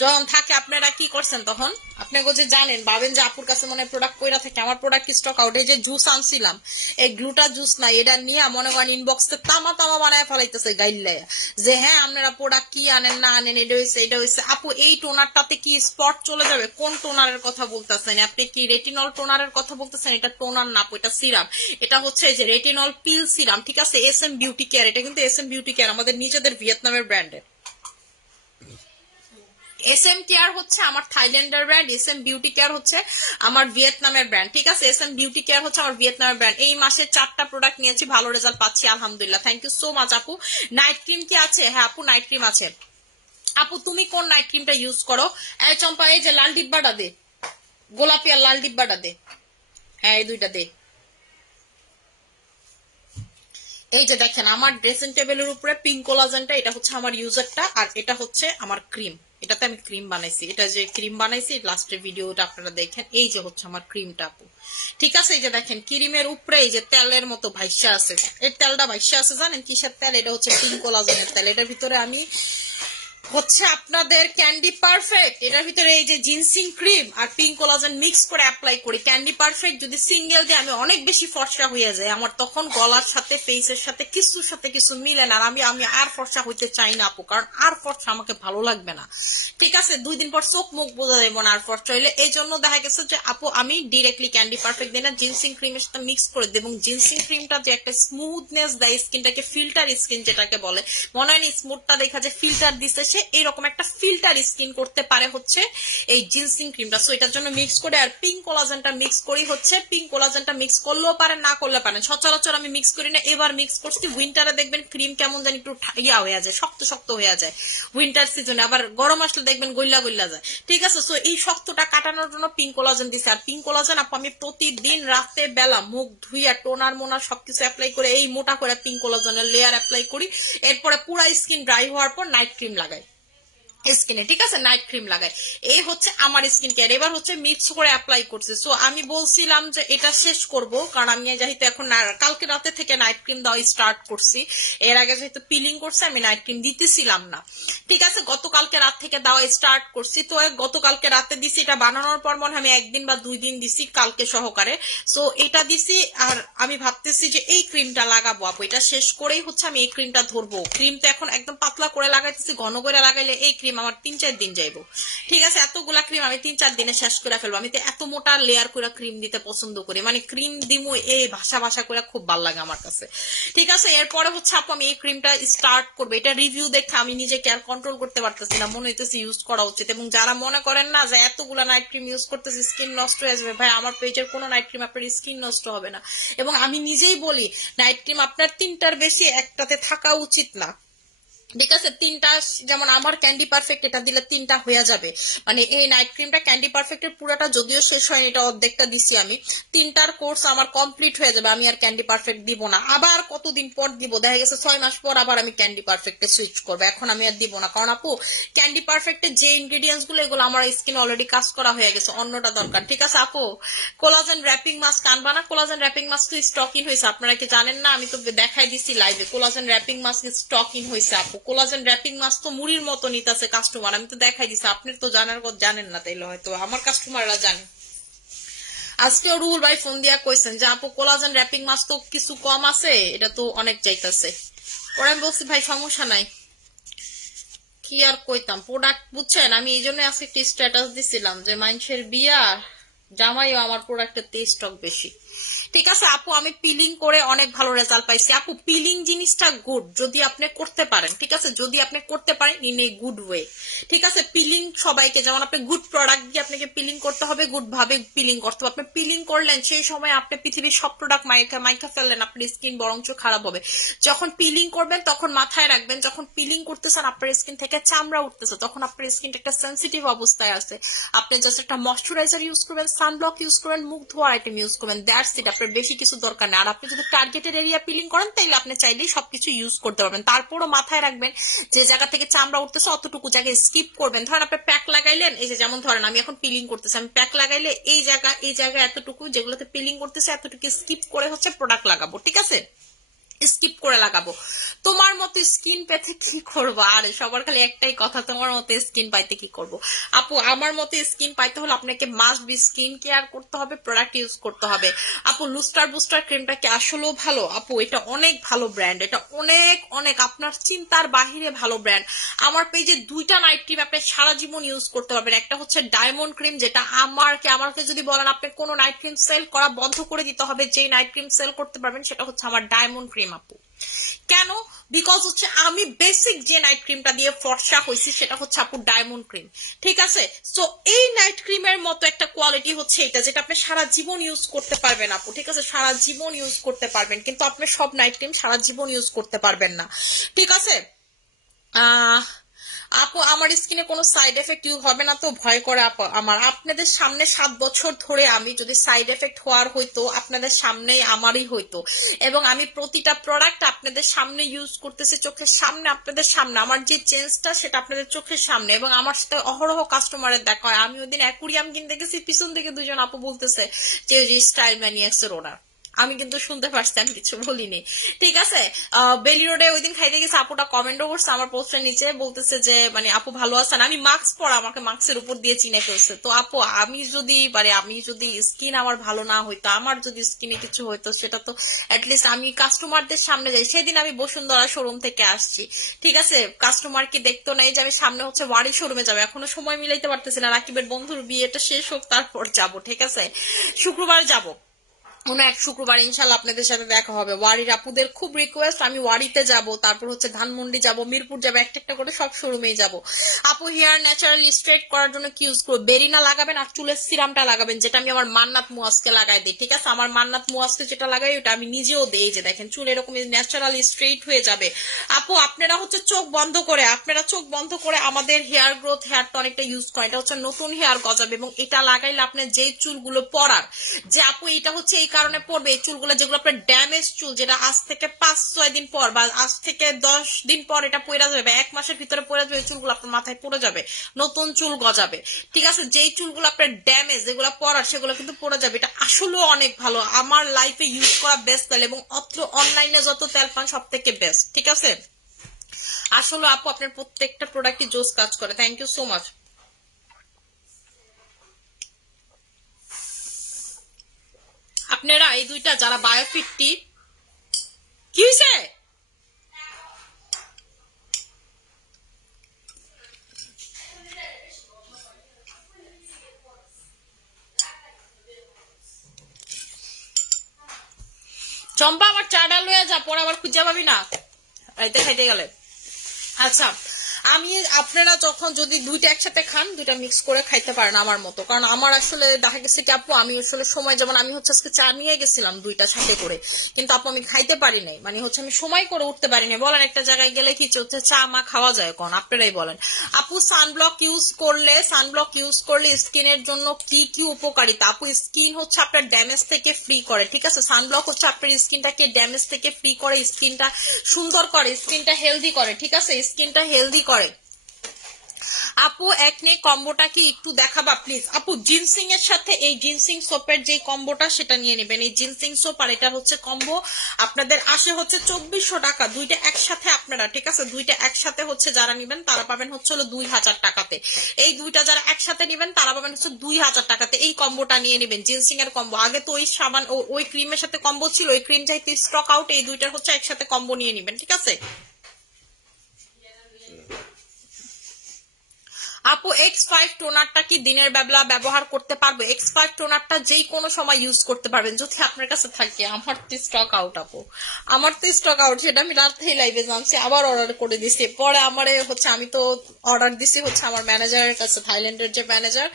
যখন থাকে আপনারা কি করছেন তখন? আপনাকে যে জানেন ভাবেন যে আপুর কাছে মনে প্রোডাক্ট কইরা থাকে, আমার প্রোডাক্ট স্টক আউট। এই যে জুস আনছিলাম, এই গ্লুটা জুস নাই, এটা নিয়ে মনে করেন ইনবক্সে তামা তামা বানায় ফেলাইতেছে গাইল্লায়, যে হ্যাঁ আপনারা প্রোডাক্ট কি আনেন না আনেন, এটা হয়েছে এটা হয়েছে। আপু এই টোনারটাতে কি স্পট চলে যাবে? কোন টোনারের কথা বলতেছেন আপনি? কি রেটিনল টোনারের কথা বলতেছেন? এটা টোনার না, এটা সিরাম। এটা হচ্ছে যে রেটিনল পিল সিরাম, ঠিক আছে? এস এম বিউটি কেয়ার, এটা কিন্তু এস এম বিউটি কেয়ার আমাদের নিজেদের ভিয়েতনামের ব্র্যান্ডের। এস এম কেয়ার হচ্ছে আমার থাইল্যান্ডের brand, S M beauty care হচ্ছে আমার ভিয়েতনামের ব্র্যান্ড, ঠিক আছে? এস এম বিউটি কেয়ার হচ্ছে আমার ভিয়েতনামের ব্র্যান্ড। এই মাসে 4টা প্রোডাক্ট নিয়েছি, ভালো রেজাল্ট পাচ্ছি আলহামদুলিল্লাহ, থ্যাংক ইউ সো মাচ। আপু নাইট ক্রিম কি আছে? হ্যাঁ আপু নাইট ক্রিম আছে। আপু তুমি কোন নাইট ক্রিমটা ইউজ করো? এই চম্পা এই যে লাল ডিব্বাটা দে, গোলাপি আর লাল ডিব্বাটা দে, হ্যাঁ এই দুইটা দে। এই যে দেখেন আমার ড্রেসিং টেবিলের উপরে পিঙ্ক কোলাজেনটা, এটা হচ্ছে আমার ইউজারটা, আর এটা হচ্ছে আমার ক্রিম। এটাতে আমি ক্রিম বানাইছি, এটা যে ক্রিম বানাইছি লাস্টের ভিডিওটা আপনারা দেখেন। এই যে হচ্ছে আমার ক্রিমটা আপু, ঠিক আছে? এই যে দেখেন ক্রিমের উপরে এই যে তেলের মতো ভাইসা আছে, এই তেলটা ভাইসা আছে, জানেন কিসের তেল? এটা হচ্ছে পিঙ্ক কোলাজেনের তেল। এটার ভিতরে আমি হচ্ছে আপনাদের ক্যান্ডি পারফেক্ট, এটার ভিতরে এই যে জিনসিং ক্রিম আর পিঙ্ক কোলাজেন মিক্স করে অ্যাপ্লাই করি। ক্যান্ডি পারফেক্ট যদি সিঙ্গেল দিয়ে আমি অনেক বেশি ফর্সা হয়ে যায়, আমার তখন গলার সাথে ফেসের সাথে কিছুর সাথে কিছু মিলে না, আর আমি আর ফর্সা হইতে চাই না আপু, কারণ আর ফর্সা আমাকে ভালো লাগবে না, ঠিক আছে? 2 দিন পর চোখ মুখ বোঝা যাবে না আর ফর্সা হইলে। এই জন্য দেখা গেছে যে আপু আমি ডিরেক্টলি ক্যান্ডি পারফেক্ট দিই না, জিনসিং ক্রিমের সাথে মিক্স করে দিই। এবং জিনসিং ক্রিমটা যে একটা স্মুথনেস দেয় স্কিনটাকে, ফিল্টার স্কিন যেটাকে বলে, মনে হয় স্মুথটা দেখা যায় ফিল্টার দিচ্ছে সে, এইরকম একটা ফিল্টার স্কিন করতে পারে হচ্ছে এই জিনসিং ক্রিমটা। সো এটার জন্য মিক্স করে আর পিঙ্ক কোলাজেনটা মিক্স করি হচ্ছে। পিঙ্ক কোলাজেনটা মিক্স করলেও পারেন না করলে পারেন, সচরাচর আমি মিক্স করি না, এবার মিক্স করছি। উইন্টারে দেখবেন ক্রিম কেমন জানি একটু ইয়া হয়ে যায়, শক্ত শক্ত হয়ে যায় উইন্টার সিজনে, আবার গরম আসলে দেখবেন গইল্লা গইল্লা যায়, ঠিক আছে? সো এই শক্তটা কাটানোর জন্য পিঙ্ক কোলাজেন দিছে। আর পিঙ্ক কোলাজেন আপু আমি প্রতিদিন রাতে বেলা মুখ ধুইয়া টোনার মোনার সবকিছু অ্যাপ্লাই করে এই মোটা করে পিঙ্ক কোলাজেনের লেয়ার অ্যাপ্লাই করি। এরপরে পুরা স্কিন ড্রাই হওয়ার পর নাইট ক্রিম লাগাই। স্কিনে, ঠিক আছে, নাইট ক্রিম লাগাই। এই হচ্ছে আমার স্কিন কেয়ার। এবার হচ্ছে মিক্স করে অ্যাপ্লাই করছি। সো আমি বলছিলাম যে এটা শেষ করব, কারণ আমি যেহেতু এখন কালকে রাতে থেকে নাইট ক্রিম দেওয়া স্টার্ট করছি। এর আগে যেহেতু পিলিং করছে আমি নাইট ক্রিম দিতেছিলাম না, ঠিক আছে। গতকালকে রাত থেকে দেওয়া স্টার্ট করছি। তো গতকালকে রাতে দিছি, এটা বানানোর পর মনে আমি 1 দিন বা 2 দিন দিছি কালকে সহকারে। সো এটা দিছি, আর আমি ভাবতেছি যে এই ক্রিমটা লাগাবো আপু। এটা শেষ করেই হচ্ছে আমি এই ক্রিমটা ধরবো। ক্রিম তো এখন একদম পাতলা করে লাগাইতেছি, ঘন করে লাগাইলে এই ক্রিম আমার 3-4 দিন যাইবো, ঠিক আছে। এতগুলা ক্রিম আমি 3-4 দিনে শেষ করে ফেলবো। আমি তো এত মোটা লেয়ার করে ক্রিম দিতে পছন্দ করি, মানে ক্রিম দিমু এই ভাষা ভাষা করে খুব ভালো লাগে আমার কাছে, ঠিক আছে। এরপরে হচ্ছে আপু আমি এই ক্রিমটা স্টার্ট করবো। এটা রিভিউ দেখে আমি নিজেকে আর কন্ট্রোল করতে পারতেছি না, মনে হইতেছে ইউজ করা উচিত। এবং যারা মনে করেন না যে এতগুলা নাইট ক্রিম ইউজ করতেছে স্কিন নষ্ট হয়ে যাবে, ভাই আমার পেজের কোনো নাইট ক্রিম আপনার স্কিন নষ্ট হবে না। এবং আমি নিজেই বলি নাইট ক্রিম আপনার 3টার বেশি একটাতে থাকা উচিত না, ঠিক আছে। 3টা, যেমন আমার ক্যান্ডি পারফেক্ট, এটা দিলে 3টা হয়ে যাবে। মানে এই নাইট ক্রিমটা ক্যান্ডি পারফেক্টের পুরোটা যদিও শেষ হয়নি, এটা অর্ধেকটা দিছি আমি। 3টার কোর্স আমার কমপ্লিট হয়ে যাবে, আমি আর ক্যান্ডি পারফেক্ট দিব না। আবার কতদিন পর দিব, দেখা গেছে 6 মাস পর আবার আমি ক্যান্ডি পারফেক্টে সুইচ করবো। এখন আমি আর দিব না, কারণ আপু ক্যান্ডি পারফেক্টের যে ইনগ্রেডিয়েন্টস গুলো এগুলো আমার স্কিন অলরেডি কাজ করা হয়ে গেছে, অন্যটা দরকার, ঠিক আছে। আপু কোলাজেন র্যাপিং মাস্ক আনবা না? কোলাজেন র্যাপিং মাস্ক তো স্টকিং হয়েছে, আপনারা কি জানেন না? আমি তো দেখাই দিছি লাইভে, কোলাজেন র্যাপিং মাস্ক স্টকিং হয়েছে আপু। কোলাজেন র্যাপিং মাস্ক তো মুড়ির মতো নিতেছে কাস্টমার, আমি তো দেখাই দিছি। আপনি তো জানার কথা জানেন না, তাইলে হয়তো আমার কাস্টমাররা জানে। আজকেও রুহুল ভাই ফোন দিয়া কইছেন যে আপু কোলাজেন র্যাপিং মাস্ক তো কিছু কম আছে, এটা তো অনেক চাইতেছে। পরে আমি বলছি ভাই সমস্যা নাই, কি আর কইতাম, প্রোডাক্ট বুঝছেন। আমি এই জন্য আজকে একটি স্ট্যাটাস দিছিলাম যে মানুষের বিয়া জামাইও আমার প্রোডাক্টের স্টক বেশি, ঠিক আছে। আপু আমি পিলিং করে অনেক ভালো রেজাল্ট পাইছি আপু। পিলিং জিনিসটা গুড যদি আপনি করতে পারেন, ঠিক আছে, যদি আপনি করতে পারেন ইন এ গুড ওয়ে, ঠিক আছে। পিলিং সবাইকে, যেমন আপনি গুড প্রোডাক্ট দিয়ে আপনাকে পিলিং করতে হবে, গুড ভাবে পিলিং করতে হবে। আপনি পিলিং করলেন সেই সময় আপনি পৃথিবীর সব প্রোডাক্ট মাইকা ফেললেন, আপনার স্কিন বরঞ্চ খারাপ হবে। যখন পিলিং করবেন তখন মাথায় রাখবেন, যখন পিলিং করতেছেন আপনার স্কিন থেকে চামড়া উঠতেছে, তখন আপনার স্কিনটা একটা সেন্সিটিভ অবস্থায় আছে। আপনি জাস্ট একটা ময়শ্চারাইজার ইউজ করবেন, সানব্লক ইউজ করবেন, মুখ ধোয়ার আইটেম ইউজ করবেন, দ্যাটস ইট। আপনার বেশি কিছু দরকার নেই। আর আপনি যদি টার্গেটেড এরিয়া পিলিং করেন তাইলে আপনি চাইলেই সবকিছু ইউজ করতে পারবেন। তারপরও মাথায় রাখবেন যে জায়গা থেকে চামড়া উঠতেছে অতটুকু জায়গায় স্কিপ করবেন। ধরেন আপনি প্যাক লাগাইলেন, এই যে যেমন ধরেন আমি এখন পিলিং করতেছি, আমি প্যাক লাগাইলে এই জায়গা এতটুকু যেগুলোতে পিলিং করতেছে এতটুকু স্কিপ করে হচ্ছে প্রোডাক্ট লাগাবো, ঠিক আছে, স্কিপ করে লাগাবো। তোমার মতো স্কিন পেতে কি করবো? আরে সবার খালি একটাই কথা, তোমার মতো স্কিন পাইতে কি করব আপু? আমার মতো স্কিন পাইতে হলে আপনাকে মাস্ট বি স্কিন কেয়ার করতে হবে, প্রোডাক্ট ইউজ করতে হবে আপু। লুস্টার বুস্টার ক্রিমটা কি আসলেও ভালো আপু? এটা অনেক ভালো ব্র্যান্ড, এটা অনেক অনেক আপনার চিন্তার বাহিরে ভালো ব্র্যান্ড। আমার পেজে 2টা নাইট ক্রিম আপনি সারা জীবন ইউজ করতে পারবেন। একটা হচ্ছে ডায়মন্ড ক্রিম, যেটা আমাকে যদি বলেন আপনি কোনো নাইট ক্রিম সেল করা বন্ধ করে দিতে হবে, যে নাইট ক্রিম সেল করতে পারবেন সেটা হচ্ছে আমার ডায়মন্ড ক্রিম আপু। কেন? বিকজ হচ্ছে আমি বেসিক যে নাইট ক্রিমটা দিয়ে ফর্সা হয়েছি সেটা হচ্ছে আপু ডায়মন্ড ক্রিম, ঠিক আছে। সো এই নাইট ক্রিমের মতো একটা কোয়ালিটি হচ্ছে এটা, যেটা আপনি সারা জীবন ইউজ করতে পারবেন আপু, ঠিক আছে, সারা জীবন ইউজ করতে পারবেন। কিন্তু আপনি সব নাইট ক্রিম সারা জীবন ইউজ করতে পারবেন না, ঠিক আছে। আপু আমার স্কিনে কোনো সাইড এফেক্ট হবে না তো? ভয় করে আপু আমার। আপনাদের সামনে 7 বছর ধরে আমি যদি সাইড এফেক্ট হওয়ার হইতো আপনাদের সামনেই আমারই হইতো, এবং আমি প্রতিটা প্রোডাক্ট আপনাদের সামনে ইউজ করতেছি, চোখের সামনে, আপনাদের সামনে। আমার যে চেঞ্জটা সেটা আপনাদের চোখের সামনে, এবং আমার সাথে অহরহ কাস্টমারের দেখা হয়। আমি ওই দিন অ্যাকুরিয়াম কিনতে গেছি, পিছন থেকে 2জন আপু বলতেছে যে স্টাইল ম্যানিয়াক্সের ওনার। আমি কিন্তু শুনতে পারছি, আমি কিছু বলিনি, ঠিক আছে। বেলি রোডে ওই দিন খাইতে গেছে, আপুটা কমেন্টও করছে আমার পোস্টের নিচে, বলতেছে যে মানে আপু ভালো আছেন। আমি মাস্ক পরা, আমাকে মাস্কের উপর দিয়ে চিনে ফেলছে। তো আপু আমি যদি স্কিন আমার ভালো না হইতো, আমার যদি স্কিনে কিছু হইতো, সেটা তো অ্যাটলিস্ট আমি কাস্টমারদের সামনে যাই। সেদিন আমি বসুন্ধরা শোরুম থেকে আসছি, ঠিক আছে, কাস্টমার কি দেখতো নাই যে আমি সামনে হচ্ছে ওয়ারি শোরুমে যাবো। এখনো সময় মিলাইতে পারতেছি না, রাকিবের বন্ধুর বিয়েটা শেষ হোক তারপর যাব, ঠিক আছে, শুক্রবার যাব, কোনো এক শুক্রবার ইনশাল্লাহ আপনাদের সাথে দেখা হবে। ওয়ারির আপুদের খুব রিকোয়েস্ট, আমি ওয়ারিতে যাব, তারপর হচ্ছে ধানমন্ডি যাব, মিরপুর যাব, একটা করে সব শোরুমেই যাব। আপু হেয়ার ন্যাচারালি স্ট্রেট করার জন্য কি ইউজ করবো? বেরিনা লাগাবেন আর চুলের সিরামটা লাগাবেন, যেটা আমি আমার মান্নাত মুয়াজকে লাগাই দিই, ঠিক আছে। আমার মান্নাত মুয়াজকে যেটা লাগাই ওটা আমি নিজেও দিই, যে দেখেন চুল এরকম ন্যাচারালি স্ট্রেট হয়ে যাবে। আপু আপনারা হচ্ছে চোখ বন্ধ করে আমাদের হেয়ার গ্রোথ হেয়ার টনিকটা ইউজ করেন, এটা হচ্ছে নতুন হেয়ার গজাবে, এবং এটা লাগাইলে আপনার যে চুলগুলো পড়ার যে আপু এটা হচ্ছে এই কারণে পড়বে এই চুলগুলো, যেগুলো আপনার ড্যামেজ চুল, যেটা আজ থেকে 5-6 দিন পর বা আজ থেকে 10 দিন পর এটা পড়ে যাবে বা 1 মাসের ভিতরে পড়ে যাবে, এই চুলগুলো আপনার মাথায় পড়ে যাবে, নতুন চুল গজাবে। ঠিক আছে, যেই চুলগুলো আপনার ড্যামেজ, যেগুলো পড়ার, সেগুলো কিন্তু পড়ে যাবে। এটা আসলেও অনেক ভালো, আমার লাইফে ইউজ করা বেস্ট তেল, এবং অত্র অনলাইনে যত তেল পান সব থেকে বেস্ট। ঠিক আছে, আসলে আপু আপনার প্রত্যেকটা প্রোডাক্টই জোস কাজ করে। Thank you so much. আপনারা এই দুইটা যারা বায়োফিটটি, কি হয়েছে? চম্পা আমার চাটা লয়ে যা, পরে আবার খুঁজে পাবি না খাইতে গেলে। আচ্ছা, আমি আপনারা যখন যদি দুইটা একসাথে খান, দুইটা মিক্স করে খাইতে পারেন আমার মতো, কারণ আমার আসলে দেখা গেছে কি আপু, আমি আসলে সময়, যেমন আমি হচ্ছে আজকে চা নিয়ে গেছিলাম দুইটা সাথে করে, কিন্তু আপু আমি খাইতে পারি নাই, মানে হচ্ছে আমি সময় করে উঠতে পারি নাই। বলেন একটা জায়গায় গেলে কি হচ্ছে চা মা খাওয়া যায় কোন, আপনারাই বলেন। আপু সানব্লক ইউজ করলে স্কিনের জন্য কি কি উপকারিতা? আপু স্কিন হচ্ছে আপনার ড্যামেজ থেকে ফ্রি করে। ঠিক আছে, সানব্লক হচ্ছে আপনার স্কিনটাকে ড্যামেজ থেকে ফ্রি করে, স্কিনটা সুন্দর করে, স্কিনটা হেলদি করে। ঠিক আছে, স্কিনটা হেলদি করে। আপু একনে কম্বোটা কি একটু দেখাবা প্লিজ? আপু জিনসিং এর সাথে এই জিনসিং সোপের যে কম্বোটা সেটা নিয়ে নেবেন। এই জিনসিং সোপ আর এটা হচ্ছে কম্বো, আপনাদের আসে হচ্ছে 2400 টাকা দুইটা একসাথে। আপনারা ঠিক আছে, দুইটা একসাথে হচ্ছে যারা নিবেন তারা পাবেন হচ্ছে 2000 টাকাতে। এই দুইটা যারা একসাথে নিবেন তারা পাবেন হচ্ছে 2000 টাকাতে। এই কম্বোটা নিয়ে নেবেন, জিনসিং এর কম্বো। আগে তো ওই সাবান ওই ক্রিমের সাথে কম্বো ছিল, ওই ক্রিম চাইতে স্টক আউট, এই দুইটার হচ্ছে একসাথে কম্বো নিয়ে নিবেন। ঠিক আছে আপু, X5 টোনারটা কি দিনের বেলা ব্যবহার করতে পারবো? X5 টোনারটা যেই কোনো সময় ইউজ করতে পারবেন যদি আপনার কাছে থাকে। আমার তো স্টক আউট আপু, আমার তো স্টক আউট, সেটা আমি রাতেই লাইভে জানছি, আবার অর্ডার করে দিছি। পরে আমারে হচ্ছে, আমি তো অর্ডার দিছি হচ্ছে আমার ম্যানেজারের কাছে, থাইল্যান্ডের যে ম্যানেজার,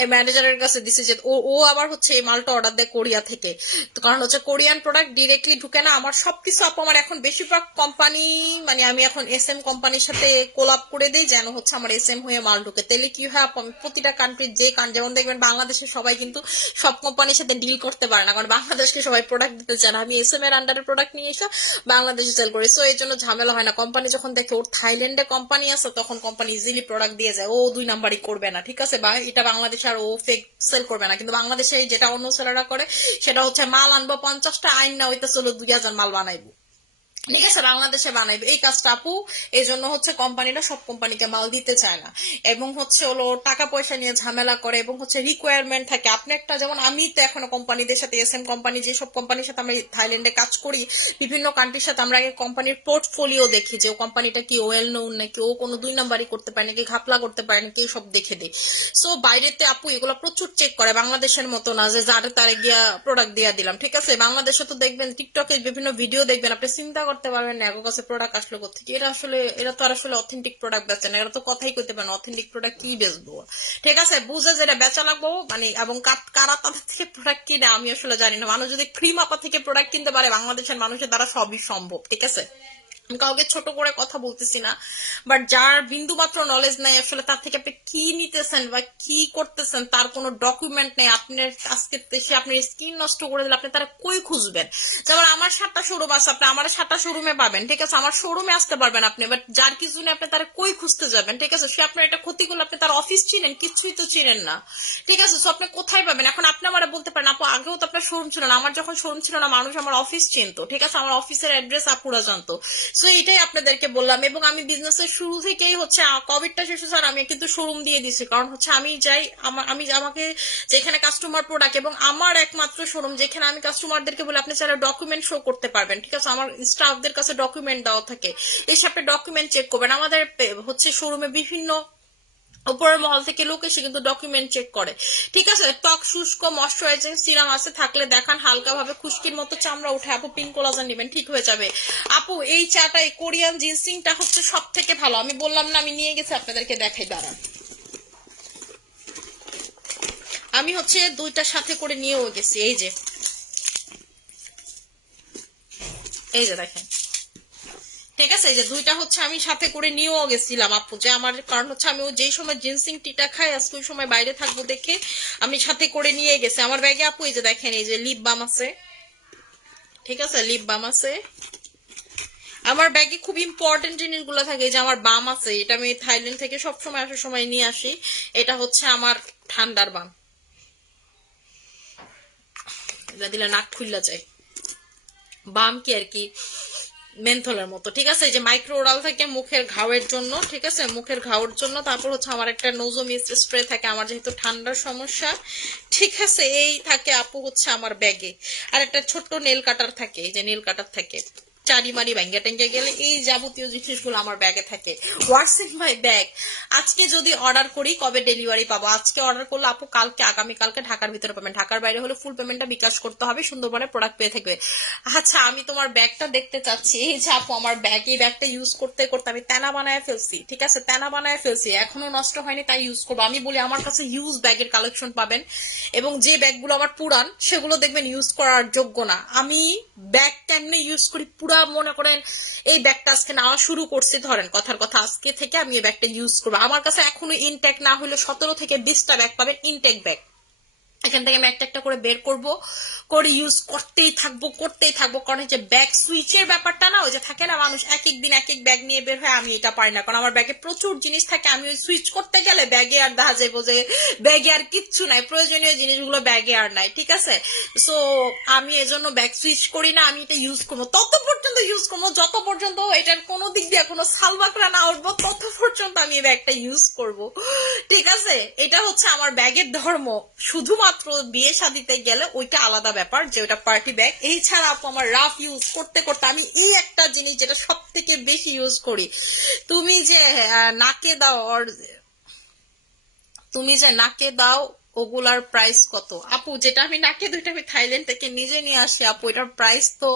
এই ম্যানেজারের কাছে দিছি, যে ও আবার হচ্ছে এই মালটা অর্ডার দেয় কোরিয়া থেকে। তো কারণ হচ্ছে কোরিয়ান প্রোডাক্ট ডিরেক্টলি ঢুকে না আমার সবকিছু আপু। আমার এখন বেশিরভাগ কোম্পানি, মানে আমি এখন SM কোম্পানির সাথে কোলাপ করে দিই, যেন হচ্ছে আমার SM হয়ে মাল ঢুকে। তাহলে কি হয়, প্রতিটা কান্ট্রির যে যেমন দেখবেন বাংলাদেশের সবাই কিন্তু সব কোম্পানির সাথে ডিল করতে পারে না, কারণ বাংলাদেশকে সবাই প্রোডাক্ট দিতে চায় না। আমি SM এর আন্ডারে প্রোডাক্ট নিয়ে এসে বাংলাদেশে সেল করি, সো এই জন্য ঝামেলা হয় না। কোম্পানি যখন দেখে ওর থাইল্যান্ডে কোম্পানি আছে, তখন কোম্পানি ইজিলি প্রোডাক্ট দিয়ে যায়, ও 2 নাম্বারই করবে না। ঠিক আছে, বা এটা বাংলাদেশে আর ও ফেক সেল করবে না। কিন্তু বাংলাদেশে যেটা অন্য সেলাররা করে সেটা হচ্ছে মাল আনবো 50টা, আইন না হইতেছে 2000 মাল বানাইবো। ঠিক আছে, বাংলাদেশে বানাইবে, এই কাজটা আপু। এই জন্য হচ্ছে কোম্পানিরা সব কোম্পানিকে মাল দিতে চায় না, এবং হচ্ছে হলো টাকা পয়সা নিয়ে ঝামেলা করে, এবং হচ্ছে রিকোয়ারমেন্ট থাকে। আপনি একটা, যেমন আমি তো এখনো কোম্পানিদের সাথে, SM কোম্পানি, যেসব কোম্পানির সাথে আমরা থাইল্যান্ডে কাজ করি, বিভিন্ন কান্ট্রির সাথে, আমরা আগে কোম্পানির পোর্টফোলিও দেখি, যে ও কোম্পানিটা কি ওয়েল নোন নাকি, ও কোনো 2 নাম্বারই করতে পারে নাকি, ঘাপলা করতে পারে নাকি, সব দেখে দিই। সো বাইরেতে আপু এগুলো প্রচুর চেক করে, বাংলাদেশের মতো না যে যারে তারে গিয়া প্রোডাক্ট দিয়া দিলাম। ঠিক আছে, বাংলাদেশে তো দেখবেন টিকটকে বিভিন্ন ভিডিও দেখবেন, আপনি চিন্তা করতে পারবেন না এর কাছে প্রোডাক্ট আসলো কোথেকে। এরা তো আর আসলে অথেন্টিক প্রোডাক্ট বেচে না, এরা তো কথাই কইতে পারে না অথেন্টিক প্রোডাক্ট কি বেচবো। ঠিক আছে, বুঝে যেটা বেচা লাগবো, মানে এবং কারা তাদের থেকে প্রোডাক্ট কিনে আমি আসলে জানি না। মানুষ যদি ক্রিম আপা থেকে প্রোডাক্ট কিনতে পারে, বাংলাদেশের মানুষের দ্বারা সবই সম্ভব। ঠিক আছে, কাউকে ছোট করে কথা বলতেছি না, বাট যার বিন্দু মাত্র নলেজ নাই আসলে, তার থেকে আপনি কি নিতেছেন বা কি করতেছেন তার কোনো ডকুমেন্ট নেই, আপনার আজকে সে আপনার স্কিন নষ্ট করে দিলে আপনি তারা কই খুঁজবেন? যেমন আমার 7টা শোরুম আছে, আপনি আমার 7টা শোরুমে পাবেন। ঠিক আছে, আমার শোরুমে আসতে পারবেন আপনি, বাট যার কিছু নেই আপনি তারা কই খুঁজতে যাবেন? ঠিক আছে, সে আপনার এটা ক্ষতি করলে আপনি তার অফিস চিনেন? কিছুই তো চিনেন না। ঠিক আছে, সো আপনি কোথায় পাবেন? এখন আপনি আমার বলতে পারেন আপু আগেও তো আপনার শোরুম ছিল না, আমার যখন শোরুম ছিল না মানুষ আমার অফিস চিনতো। ঠিক আছে, আমার অফিসের অ্যাড্রেস আপুরা জানতো। সো এটাই আপনাদেরকে বললাম, এবং আমি বিজনেসের শুরু থেকেই হচ্ছে কোভিডটা শেষ হচ্ছে আর আমি কিন্তু শোরুম দিয়ে দিছি, কারণ হচ্ছে আমি যাই আমাকে যেখানে কাস্টমার প্রোডাক্ট, এবং আমার একমাত্র শোরুম যেখানে আমি কাস্টমারদেরকে বলি আপনি চাইলে ডকুমেন্ট শো করতে পারবেন। ঠিক আছে, আমার স্টাফদের কাছে ডকুমেন্ট দেওয়া থাকে, এসে আপনি ডকুমেন্ট চেক করবেন। আমাদের হচ্ছে শোরুমে বিভিন্ন উপরের মহল থেকে লোক এসে কিন্তু ডকুমেন্ট চেক করে। ঠিক আছে, ত্বক শুষ্ক ময়শ্চারাইজিং সিরাম আছে থাকলে দেখান, হালকা ভাবে খুশকির মতো চামড়া উঠে আপু পিঙ্ক কোলাজেন নেবেন, ঠিক হয়ে যাবে। আপু এই চাটা, এই কোরিয়ান জিনসিংটা হচ্ছে সব থেকে ভালো, আমি বললাম না, আমি নিয়ে গেছি আপনাদেরকে দেখাই, দাঁড়ান। আমি হচ্ছে দুইটার সাথে করে নিয়েও গেছি, এই যে দেখেন। ঠিক আছে, আছে, এই যে দুইটা হচ্ছে আমি সাথে করে নিয়েও গেছিলাম আপু, যে আমার কারণ হচ্ছে আমি যেই সময় জিন্সিং টিটা খাই আজকে ওই সময় বাইরে থাকবো দেখে আমি সাথে করে নিয়ে গেছি আমার ব্যাগে আপু। এই যে দেখেন, এই যে লিপ বাম আছে, ঠিক আছে, লিপ বাম আছে আমার ব্যাগে। খুব ইম্পর্টেন্ট জিনিসগুলো থাকে, যে আমার বাম আছে, এটা আমি থাইল্যান্ড থেকে সবসময় আসার সময় নিয়ে আসি। এটা হচ্ছে আমার ঠান্ডার বাম, এটা দিলে নাক খুললা যায়। বাম কি আর কি মেন্থলের মতো, ঠিক আছে। এই যে মাইক্রো ওরাল থাকে মুখের ঘাওয়ের জন্য, ঠিক আছে, মুখের ঘাওয়ের জন্য। তারপর হচ্ছে আমার একটা নোজো মিস্ট স্প্রে থাকে আমার যেহেতু ঠান্ডার সমস্যা, ঠিক আছে। এই থাকে আপু হচ্ছে আমার ব্যাগে। আর একটা ছোট্ট নেল কাটার থাকে, এই যে নেল কাটার থাকে, চারি মারি ব্যাঙ্গা ট্যাঙ্গা গেলে এই যাবতীয় জিনিসগুলো আমার ব্যাগে থাকে। হোয়াটস ইন মাই ব্যাগ। আজকে যদি অর্ডার করি কবে ডেলিভারি পাবো? আজকে অর্ডার করলে আপু কালকে, আগামীকালকে ঢাকার ভিতরে পাবেন। ঢাকার বাইরে হলে ফুল পেমেন্টটা বিকাশ করতে হবে, সুন্দরবনে প্রোডাক্ট পেয়ে থাকবে। আচ্ছা, আমি তোমার ব্যাগটা দেখতে চাচ্ছি। এই যে আপু আমার ব্যাগ, এই ব্যাগটা ইউজ করতে করতে আমি তেনা বানায় ফেলছি, ঠিক আছে, তেনা বানায় ফেলছি, এখনো নষ্ট হয়নি, তাই ইউজ করবো। আমি বলি আমার কাছে ইউজ ব্যাগের কালেকশন পাবেন, এবং যে ব্যাগগুলো আমার পুরান সেগুলো দেখবেন ইউজ করার যোগ্য না। আমি ব্যাগ কেমনে ইউজ করি পুরা, মনে করেন এই ব্যাগটা আজকে নেওয়া শুরু করছি, ধরেন কথার কথা, আজকে থেকে আমি এই ব্যাগটা ইউজ করবো। আমার কাছে এখনো ইনটেক না হলে 17 থেকে 20টা ব্যাগ পাবেন, ইনটেক ব্যাগ। এখান থেকে আমি একটা একটা করে বের করব, করে ইউজ করতেই থাকবো। কারণ হচ্ছে ব্যাগ সুইচের ব্যাপারটা না, ওই যে থাকে না মানুষ এক এক দিন এক এক ব্যাগ নিয়ে বের হয়, আমি এটা পারি না। কারণ আমার ব্যাগে প্রচুর জিনিস থাকে, আমি ওই সুইচ করতে গেলে ব্যাগে আর দেখা যাবো যে ব্যাগে আর কিচ্ছু নাই, প্রয়োজনীয় জিনিসগুলো ব্যাগে আর নাই, ঠিক আছে। সো আমি এজন্য ব্যাগ সুইচ করি না, আমি এটা ইউজ করবো, তত পর্যন্ত ইউজ করবো যত পর্যন্ত এটার কোনো দিক দিয়ে কোনো সালবাকরা না উঠবো, তত পর্যন্ত আমি এই ব্যাগটা ইউজ করব, ঠিক আছে। এটা হচ্ছে আমার ব্যাগের ধর্ম। শুধুমাত্র বিয়ে শাদিতে গেলে ওইটা আলাদা ব্যাপার, যে ওটা পার্টি ব্যাগ। এই ছাড়া আপু আমার রাফ ইউজ করতে করতে আমি এই একটা জিনিস যেটা সব থেকে বেশি ইউজ করি, তুমি যে নাকে দাও, ওগুলার প্রাইস কত আপু? যেটা আমি নাকে দুইটা আমি থাইল্যান্ড থেকে নিজে নিয়ে আসি আপু, এটার প্রাইস তো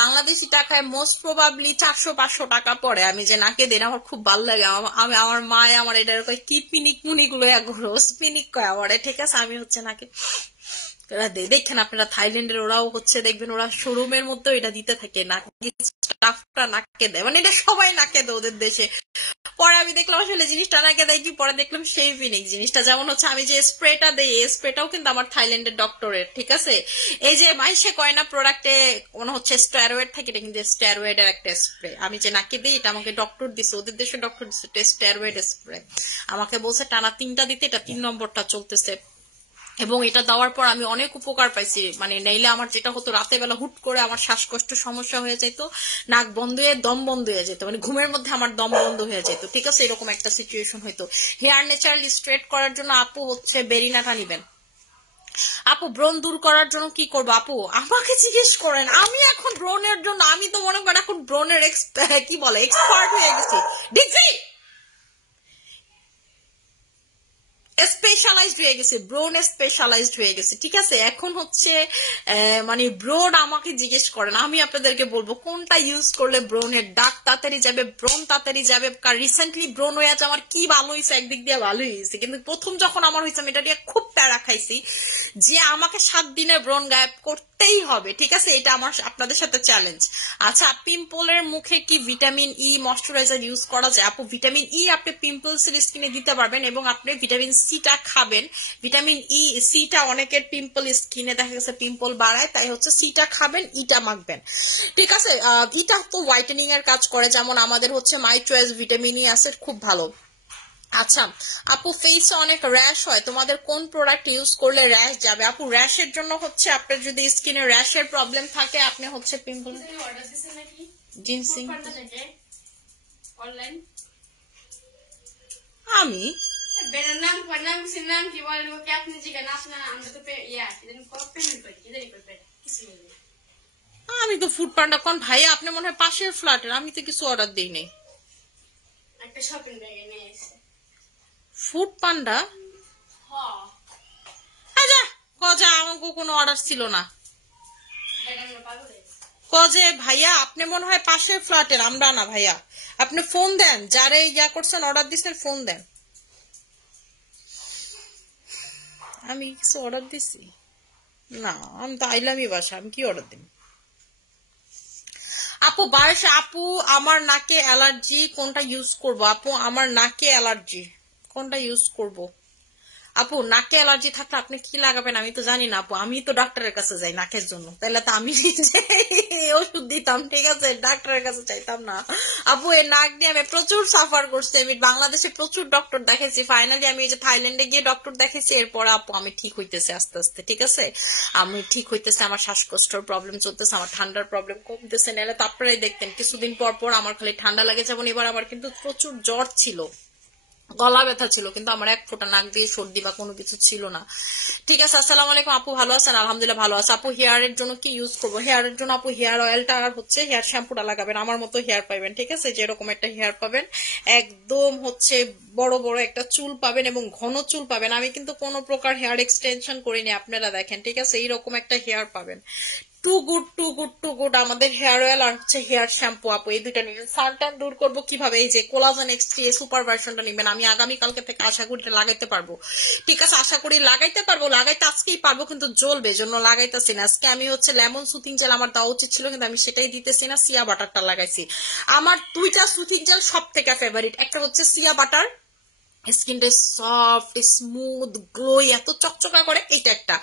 বাংলাদেশি টাকায় মোস্ট প্রবাবলি 400-500 টাকা পড়ে। আমি যে নাকে দিই আমার খুব ভালো লাগে। আমি আমার মায়ে আমার এটা কয় কি পিনিক মুনিক লয়া ঘুরো, পিনিক কয় আমার, ঠিক আছে। আমি হচ্ছে নাকে দেখেন আপনারা থাইল্যান্ডের, ওরাও হচ্ছে দেখবেন ওরা শোরুমের মধ্যে এটা দিতে থাকে, নাকি স্টাফটা নাকে দেয়, মানে এটা সবাই নাকে দেয় ওদের দেশে। পরে আমি দেখলাম আসলে জিনিসটা নাকে দেয় কি, পরে দেখলাম সেই ফিনিক জিনিসটা। যেমন হচ্ছে আমি যে স্প্রেটা দেই, এই স্প্রেটাও কিন্তু আমার থাইল্যান্ডের ডক্টরের, ঠিক আছে। এই যে মাইসে কয় না প্রোডাক্টে মনে হচ্ছে স্টেরয়েড থাকে, এটা কিন্তু স্টেরয়েডের একটা স্প্রে। আমি যে নাকে দিই এটা আমাকে ডক্টর দিছে, ওদের দেশে ডক্টর দিচ্ছে স্টেরয়েড স্প্রে। আমাকে বলছে টানা 3টা দিতে, এটা 3 নম্বরটা চলতেছে। এবং এটা দেওয়ার পর আমি অনেক উপকার পাইছি। মানে নাইলে আমার যেটা হতো, রাতে বেলা হুট করে আমার শ্বাসকষ্ট সমস্যা হয়ে যেত, নাক বন্ধ হয়ে দম বন্ধ হয়ে যেত, মানে ঘুমের মধ্যে আমার দম বন্ধ হয়ে যেত, ঠিক আছে, এরকম একটা সিচুয়েশন হইতো। হেয়ার ন্যাচারালি স্ট্রেট করার জন্য আপু হচ্ছে বেরিনাটা নিবেন। আপু ব্রণ দূর করার জন্য কি করবো আপু? আমাকে জিজ্ঞেস করেন, আমি এখন ব্রণের জন্য, আমি তো মনে করেন এখন ব্রণের কি বলে এক্সপার্ট হয়ে গেছি, ডিক্সি স্পেশালাইজড হয়ে গেছে, ব্রোন স্পেশালাইজড হয়ে গেছে, ঠিক আছে। এখন হচ্ছে মানে ব্রোন আমাকে জিজ্ঞেস করেন, আমি আপনাদেরকে বলবো কোনটা ইউজ করলে ব্রোনের দাগ তাড়াতাড়ি যাবে, ব্রোন তাড়াতাড়ি যাবে। কারণ রিসেন্টলি ব্রোন হয়ে আছে আমার, কি ভালো হয়েছে, একদিক দিয়ে ভালোই হয়েছে, কিন্তু প্রথম যখন আমার হয়েছে আমি এটা দিয়ে খুব প্যারা খাইছি, যে আমাকে 7 দিনে ব্রোন গায়েব করতেই হবে, ঠিক আছে। এটা আমার আপনাদের সাথে চ্যালেঞ্জ। আচ্ছা, পিম্পলের মুখে কি ভিটামিন ই ময়শ্চারাইজার ইউজ করা যায় আপু? ভিটামিন ই আপনি পিম্পলসের স্কিনে দিতে পারবেন, এবং আপনি ভিটামিন সিটা খাবেন। ভিটামিন ই সিটা অনেকের পিম্পল স্কিনে দেখা গেছে পিম্পল বাড়ায়, তাই হচ্ছে সিটা খাবেন, ইটা মাখবেন, ঠিক আছে। ইটা তো হোয়াইটেনিং এর কাজ করে, যেমন আমাদের হচ্ছে মাই চয়েস ভিটামিন ই আছে, খুব ভালো। আচ্ছা আপু, ফেসে অনেক র্যাশ হয়, তোমাদের কোন প্রোডাক্ট ইউজ করলে র্যাশ যাবে? আপু র্যাশের জন্য হচ্ছে আপনার যদি স্কিনে র্যাশের প্রবলেম থাকে, আপনি হচ্ছে পিম্পল জিনসিং। আমি আমি তো ফুড পান্ডা, কোন ভাইয়া আপনি মনে হয় পাশের ফ্ল্যাটের, আমি তো কিছু অর্ডার দিই নাই। একটা শপিং ব্যাগে নিয়ে এসে ফুড পান্ডা, আচ্ছা কজা আমাকে কোনো অর্ডার ছিল না, কজে ভাইয়া আপনি মনে হয় পাশের ফ্ল্যাটের, আমরা না ভাইয়া। আপনি ফোন দেন, যারে ইয়া করছেন অর্ডার দিচ্ছেন ফোন দেন। আমি কিছু অর্ডার দিছি না, আমি তো আইলামই বাসা, আমি কি অর্ডার দিন। আপু বারসা আপু, আমার নাকে অ্যালার্জি, কোনটা ইউজ করব আপু? আমার নাকে অ্যালার্জি, কোনটা ইউজ করব আপু? নাকে অ্যালার্জি থাকলে আপনি কি লাগাবেন আমি তো জানি না আপু। আমি তো ডাক্তারের কাছে যাই নাকের জন্য, তাহলে তো আমি নিজে ওষুধ দিতাম, ঠিক আছে, ডাক্তারের কাছে চাইতাম না আপু। এই নাক দিয়ে আমি প্রচুর সাফার করছি, আমি বাংলাদেশে প্রচুর ডক্টর দেখাইছি, ফাইনালি আমি এই যে থাইল্যান্ডে গিয়ে ডক্টর দেখাইছি, এরপর আপু আমি ঠিক হইতেছে আস্তে আস্তে, ঠিক আছে, আমি ঠিক হইতেছে, আমার শ্বাসকষ্টের প্রবলেম চলতেছে, আমার ঠান্ডার প্রবলেম কমতেছে, নাহলে তো আপনারাই দেখতেন কিছুদিন পর পর আমার খালি ঠান্ডা লাগে, যেমন এবার আমার কিন্তু প্রচুর জ্বর ছিল, গলা ব্যথা ছিল, কিন্তু আমার এক ফোঁটা নাক দিয়ে সর্দি বা কোনো কিছু ছিল না। ঠিক আছে, আসসালামু আলাইকুম আপু, ভালো আছেন? আলহামদুলিল্লাহ ভালো আছে আপু। হেয়ারের জন্য কি ইউজ করবো? হেয়ারের জন্য আপু হেয়ার অয়েলটা আর হচ্ছে হেয়ার শ্যাম্পুটা লাগাবেন, আমার মতো হেয়ার পাবেন, ঠিক আছে, যেরকম একটা হেয়ার পাবেন, একদম হচ্ছে বড় বড় একটা চুল পাবেন এবং ঘন চুল পাবেন। আমি কিন্তু কোনো প্রকার হেয়ার এক্সটেনশন করিনি, আপনারা দেখেন, ঠিক আছে, এইরকম একটা হেয়ার পাবেন। Too good too good too good আমাদের হেয়ার অয়েল আর হচ্ছে হেয়ার শ্যাম্পু আপু, এই দুইটা নিবেন। সানট্যান দূর করবো কিভাবে? এই যে কোলাজেন এক্সট্রি সুপার ভার্সনটা নিবেন, আমি আগামীকালকে থেকে আশা করি লাগাইতে পারবো, ঠিক আছে, আশা করি লাগাইতে পারবো, লাগাইতে আজকেই পারবো, কিন্তু জ্বলবে জন্য লাগাইতেছি না। আজকে আমি হচ্ছে লেমন সুথিং জেল আমার দেওয়া উচিত ছিল, কিন্তু আমি সেটাই দিতেছি না, সিয়া বাটারটা লাগাইছি। আমার দুইটা সুথিং জেল সব থেকে ফেভারিট, একটা হচ্ছে সিয়া বাটার, স্কিনটা সফট স্মুথ গ্লোই এত চকচকা করে, এটা একটা।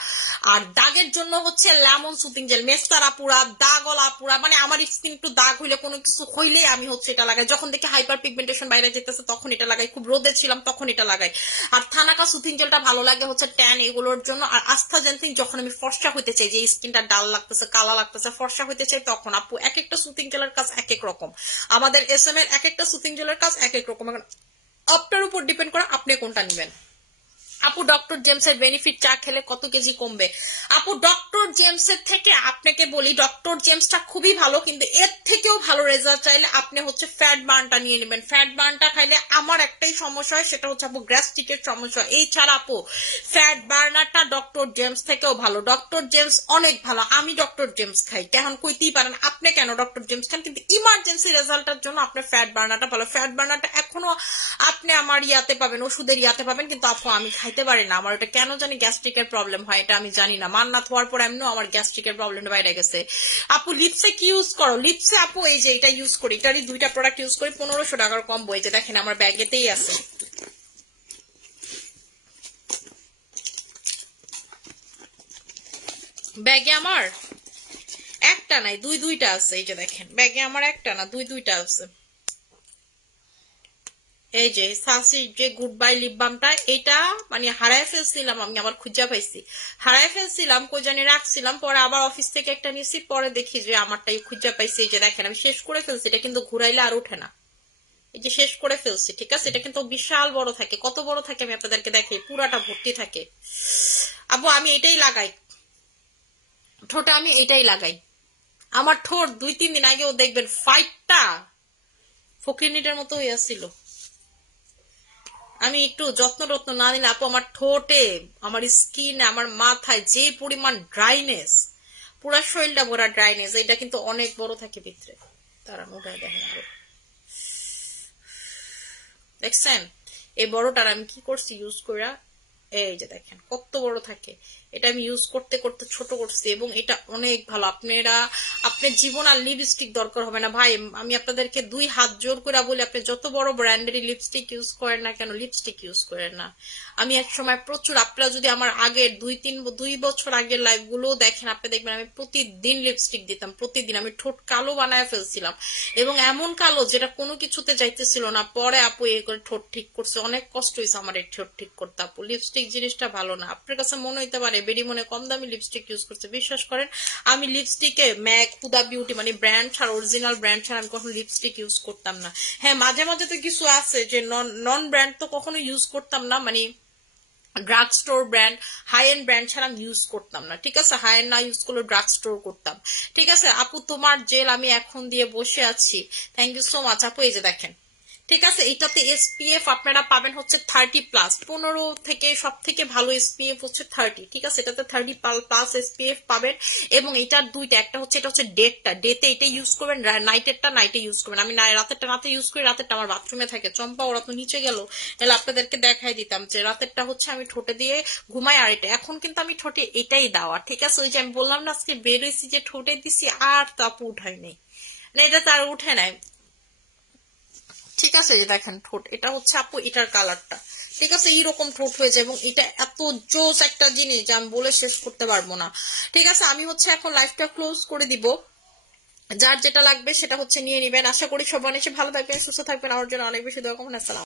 আর দাগের জন্য হচ্ছে লেমন সুথিং জেল, মেস্তারা পুরা দাগলা পুরা, মানে আমার স্কিন একটু দাগ হইলে কোনো কিছু হইলেই আমি হচ্ছে এটা লাগাই, যখন দেখি হাইপার পিগমেন্টেশন বাইরে যেতেছে তখন এটা লাগাই, খুব রোদে ছিলাম তখন এটা লাগাই। আর থানাকা সুথিং জেলটা ভালো লাগে হচ্ছে ট্যান এগুলোর জন্য। আর আস্থা জেন্থিং যখন আমি ফর্সা হইতে চাই, যে স্কিনটা ডাল লাগতেছে কালা লাগতেছে ফর্সা হইতে চাই, তখন আপু এক একটা সুথিং জেলের কাজ এক এক রকম, আমাদের এসএম এর এক একটা সুথিং জেলের কাজ এক এক রকম, আপনার উপর ডিপেন্ড করে আপনি কোনটা নেবেন। আপু ডক্টর জেমসের বেনিফিট চা খেলে কত কেজি কমবে? আপু ডক্টর জেমসের থেকে আপনাকে বলি, ডক্টর জেমসটা খুবই ভালো, কিন্তু এর থেকেও ভালো রেজাল্ট চাইলে আপনি হচ্ছে ফ্যাট বার্নটা নিয়ে নেবেন। ফ্যাট বার্নটা খাইলে আমার একটাই সমস্যা হয়, সেটা হচ্ছে আপু গ্যাস্ট্রিকের সমস্যা। এই ছাড়া আপু ফ্যাট বার্নারটা ডক্টর জেমস থেকেও ভালো, ডক্টর জেমস অনেক ভালো, আমি ডক্টর জেমস খাই, কেন কইতেই পারেন আপনি কেন ডক্টর জেমস খান, কিন্তু ইমার্জেন্সি রেজাল্টের জন্য আপনার ফ্যাট বার্নারটা ভালো। ফ্যাট বার্নারটা এখনো আপনি আমার ইয়াতে পাবেন, ওষুধের ইয়াতে পাবেন, কিন্তু আপু আমি খাইতে পারি না, আমার ওটা কেন জানি গ্যাস্ট্রিকের প্রবলেম হয়, এটা আমি জানি না, মান্নাত হওয়ার পর এমনিও আমার গ্যাস্ট্রিকের প্রবলেমটা বাইরে গেছে। আপু লিপসে কি ইউজ করো? লিপসে আপু এই যে এটা ইউজ করি, এটারই দুইটা প্রোডাক্ট ইউজ করি, 1500 টাকার কম বই, যে দেখেন আমার ব্যাগেতেই আছে, ব্যাগে আমার একটা নাই দুইটা আছে, এই যে দেখেন ব্যাগে আমার একটা না দুইটা আছে। এই যে সানসিল্ক যে গুড বাই লিপ বামটা, এটা মানে হারায় ফেলছিলাম, আমি আবার খুঁজা পাইছি, হারায় ফেলছিলাম কই জানি রাখছিলাম, পরে আবার অফিস থেকে একটা নিয়েছি, পরে দেখি যে আমারটাই খুঁজা পাইছি, এই যে দেখেন আমি শেষ করে ফেলছি, এটা কিন্তু ঘুরাইলে আর ওঠে না, এই যে শেষ করে ফেলছি, ঠিক আছে, এটা কিন্তু বিশাল বড় থাকে, কত বড় থাকে আমি আপনাদেরকে দেখাই, পুরাটা ভর্তি থাকে। আবু আমি এটাই লাগাই ঠোঁটে, আমি এটাই লাগাই, আমার ঠোঁট 2-3 দিন আগেও দেখবেন ফাইটটা ফকিরনিটার মতো হইয়াছিল, আমি একটু যত্ন টত্ন না নিলে আপু আমার ঠোঁটে আমার স্কিনে আমার মাথায় যে পরিমাণ ড্রাইনেস, পুরা শরীরটা ভরা ড্রাইনেস, এটা কিন্তু অনেক বড় থাকে ভিতরে, তারা মোটায় দেখেন আরো, দেখছেন এই বড়টার আমি কি করছি ইউজ করা, এই যে দেখেন কত বড় থাকে, এটা আমি ইউজ করতে করতে ছোট করছি, এবং এটা অনেক ভালো, আপনার জীবন আর লিপস্টিক দরকার হবে না ভাই, আমি আপনাদেরকে 2 হাত জোর করে বলি, আপনি যত বড় ব্র্যান্ডের লিপস্টিক ইউজ করেন না কেন, লিপস্টিক ইউজ করেন না। আমি এক সময় প্রচুর, আপনারা যদি আমার আগের 2 বছর আগের লাইভ গুলো দেখেন, আপনি দেখবেন আমি প্রতিদিন লিপস্টিক দিতাম, প্রতিদিন আমি ঠোঁট কালো বানায় ফেলছিলাম, এবং এমন কালো যেটা কোনো কিছুতে যাইতেছিল না, পরে আপু এই করে ঠোঁট ঠিক করছে, অনেক কষ্ট হয়েছে আমার এই ঠোঁট ঠিক করতে আপু। লিপস্টিক জিনিসটা ভালো না, আপনার কাছে মনে হইতে পারে বেডি মনে কম দামি লিপস্টিক ইউজ করছে, বিশ্বাস করেন আমি লিপস্টিকে ম্যাক হুদা বিউটি মানে ব্র্যান্ড ছাড়া, অরিজিনাল ব্র্যান্ড ছাড়া আমি কখনো লিপস্টিক ইউজ করতাম না। হ্যাঁ মাঝে মাঝে তো কিছু আছে যে নন ব্র্যান্ড তো কখনো ইউজ করতাম না, মানে drug store brand high end brand ছাড়া আমি ইউজ করতাম না, ঠিক আছে, হাই এন্ড না ইউজ করলে ড্রাগ স্টোর করতাম, ঠিক আছে। আপু তোমার জেল আমি এখন দিয়ে বসে আছি, থ্যাংক ইউ সো মাচ আপু। এই যে দেখেন, ঠিক আছে, এটাতে এসপিএফ আপনারা পাবেন হচ্ছে 30+, 15 থেকে সব থেকে ভালো এসপিএফ হচ্ছে 30, ঠিক আছে, এটাতে 30+ এসপিএফ পাবেন, এবং এটার দুইটা, একটা হচ্ছে এটা হচ্ছে ডেতে এটা ইউজ করবেন, নাইটেরটা নাইটে ইউজ করবেন, আমি রাতেরটা রাতে ইউজ করি, রাতেরটা আমার বাথরুমে থাকে, চম্পা ওরা তো নিচে গেল, তাহলে আপনাদেরকে দেখাই দিতাম যে রাতেরটা হচ্ছে আমি ঠোঁটে দিয়ে ঘুমাই, আর এটা এখন কিন্তু আমি ঠোঁটে এটাই দেওয়া, ঠিক আছে, ওই যে আমি বললাম না আজকে বেরোইছি যে ঠোঁটে দিছি, আর তাপু উঠাই নেই, না এটা তার উঠে নাই, ঠিক আছে? যে দেখেন ঠোঁট, এটা হচ্ছে আপু এটার কালারটা, ঠিক আছে? এইরকম ঠোঁট হয়ে যায় এবং এটা এত জোস একটা জিনিস যে আমি বলে শেষ করতে পারবো না। ঠিক আছে, আমি হচ্ছে এখন লাইফটা ক্লোজ করে দিব। যার যেটা লাগবে সেটা হচ্ছে নিয়ে নিবেন। আশা করি সবাই এসে ভালো থাকবেন, সুস্থ থাকবেন, আমার জন্য অনেক বেশি দোয়া করবেন। আসসালাম।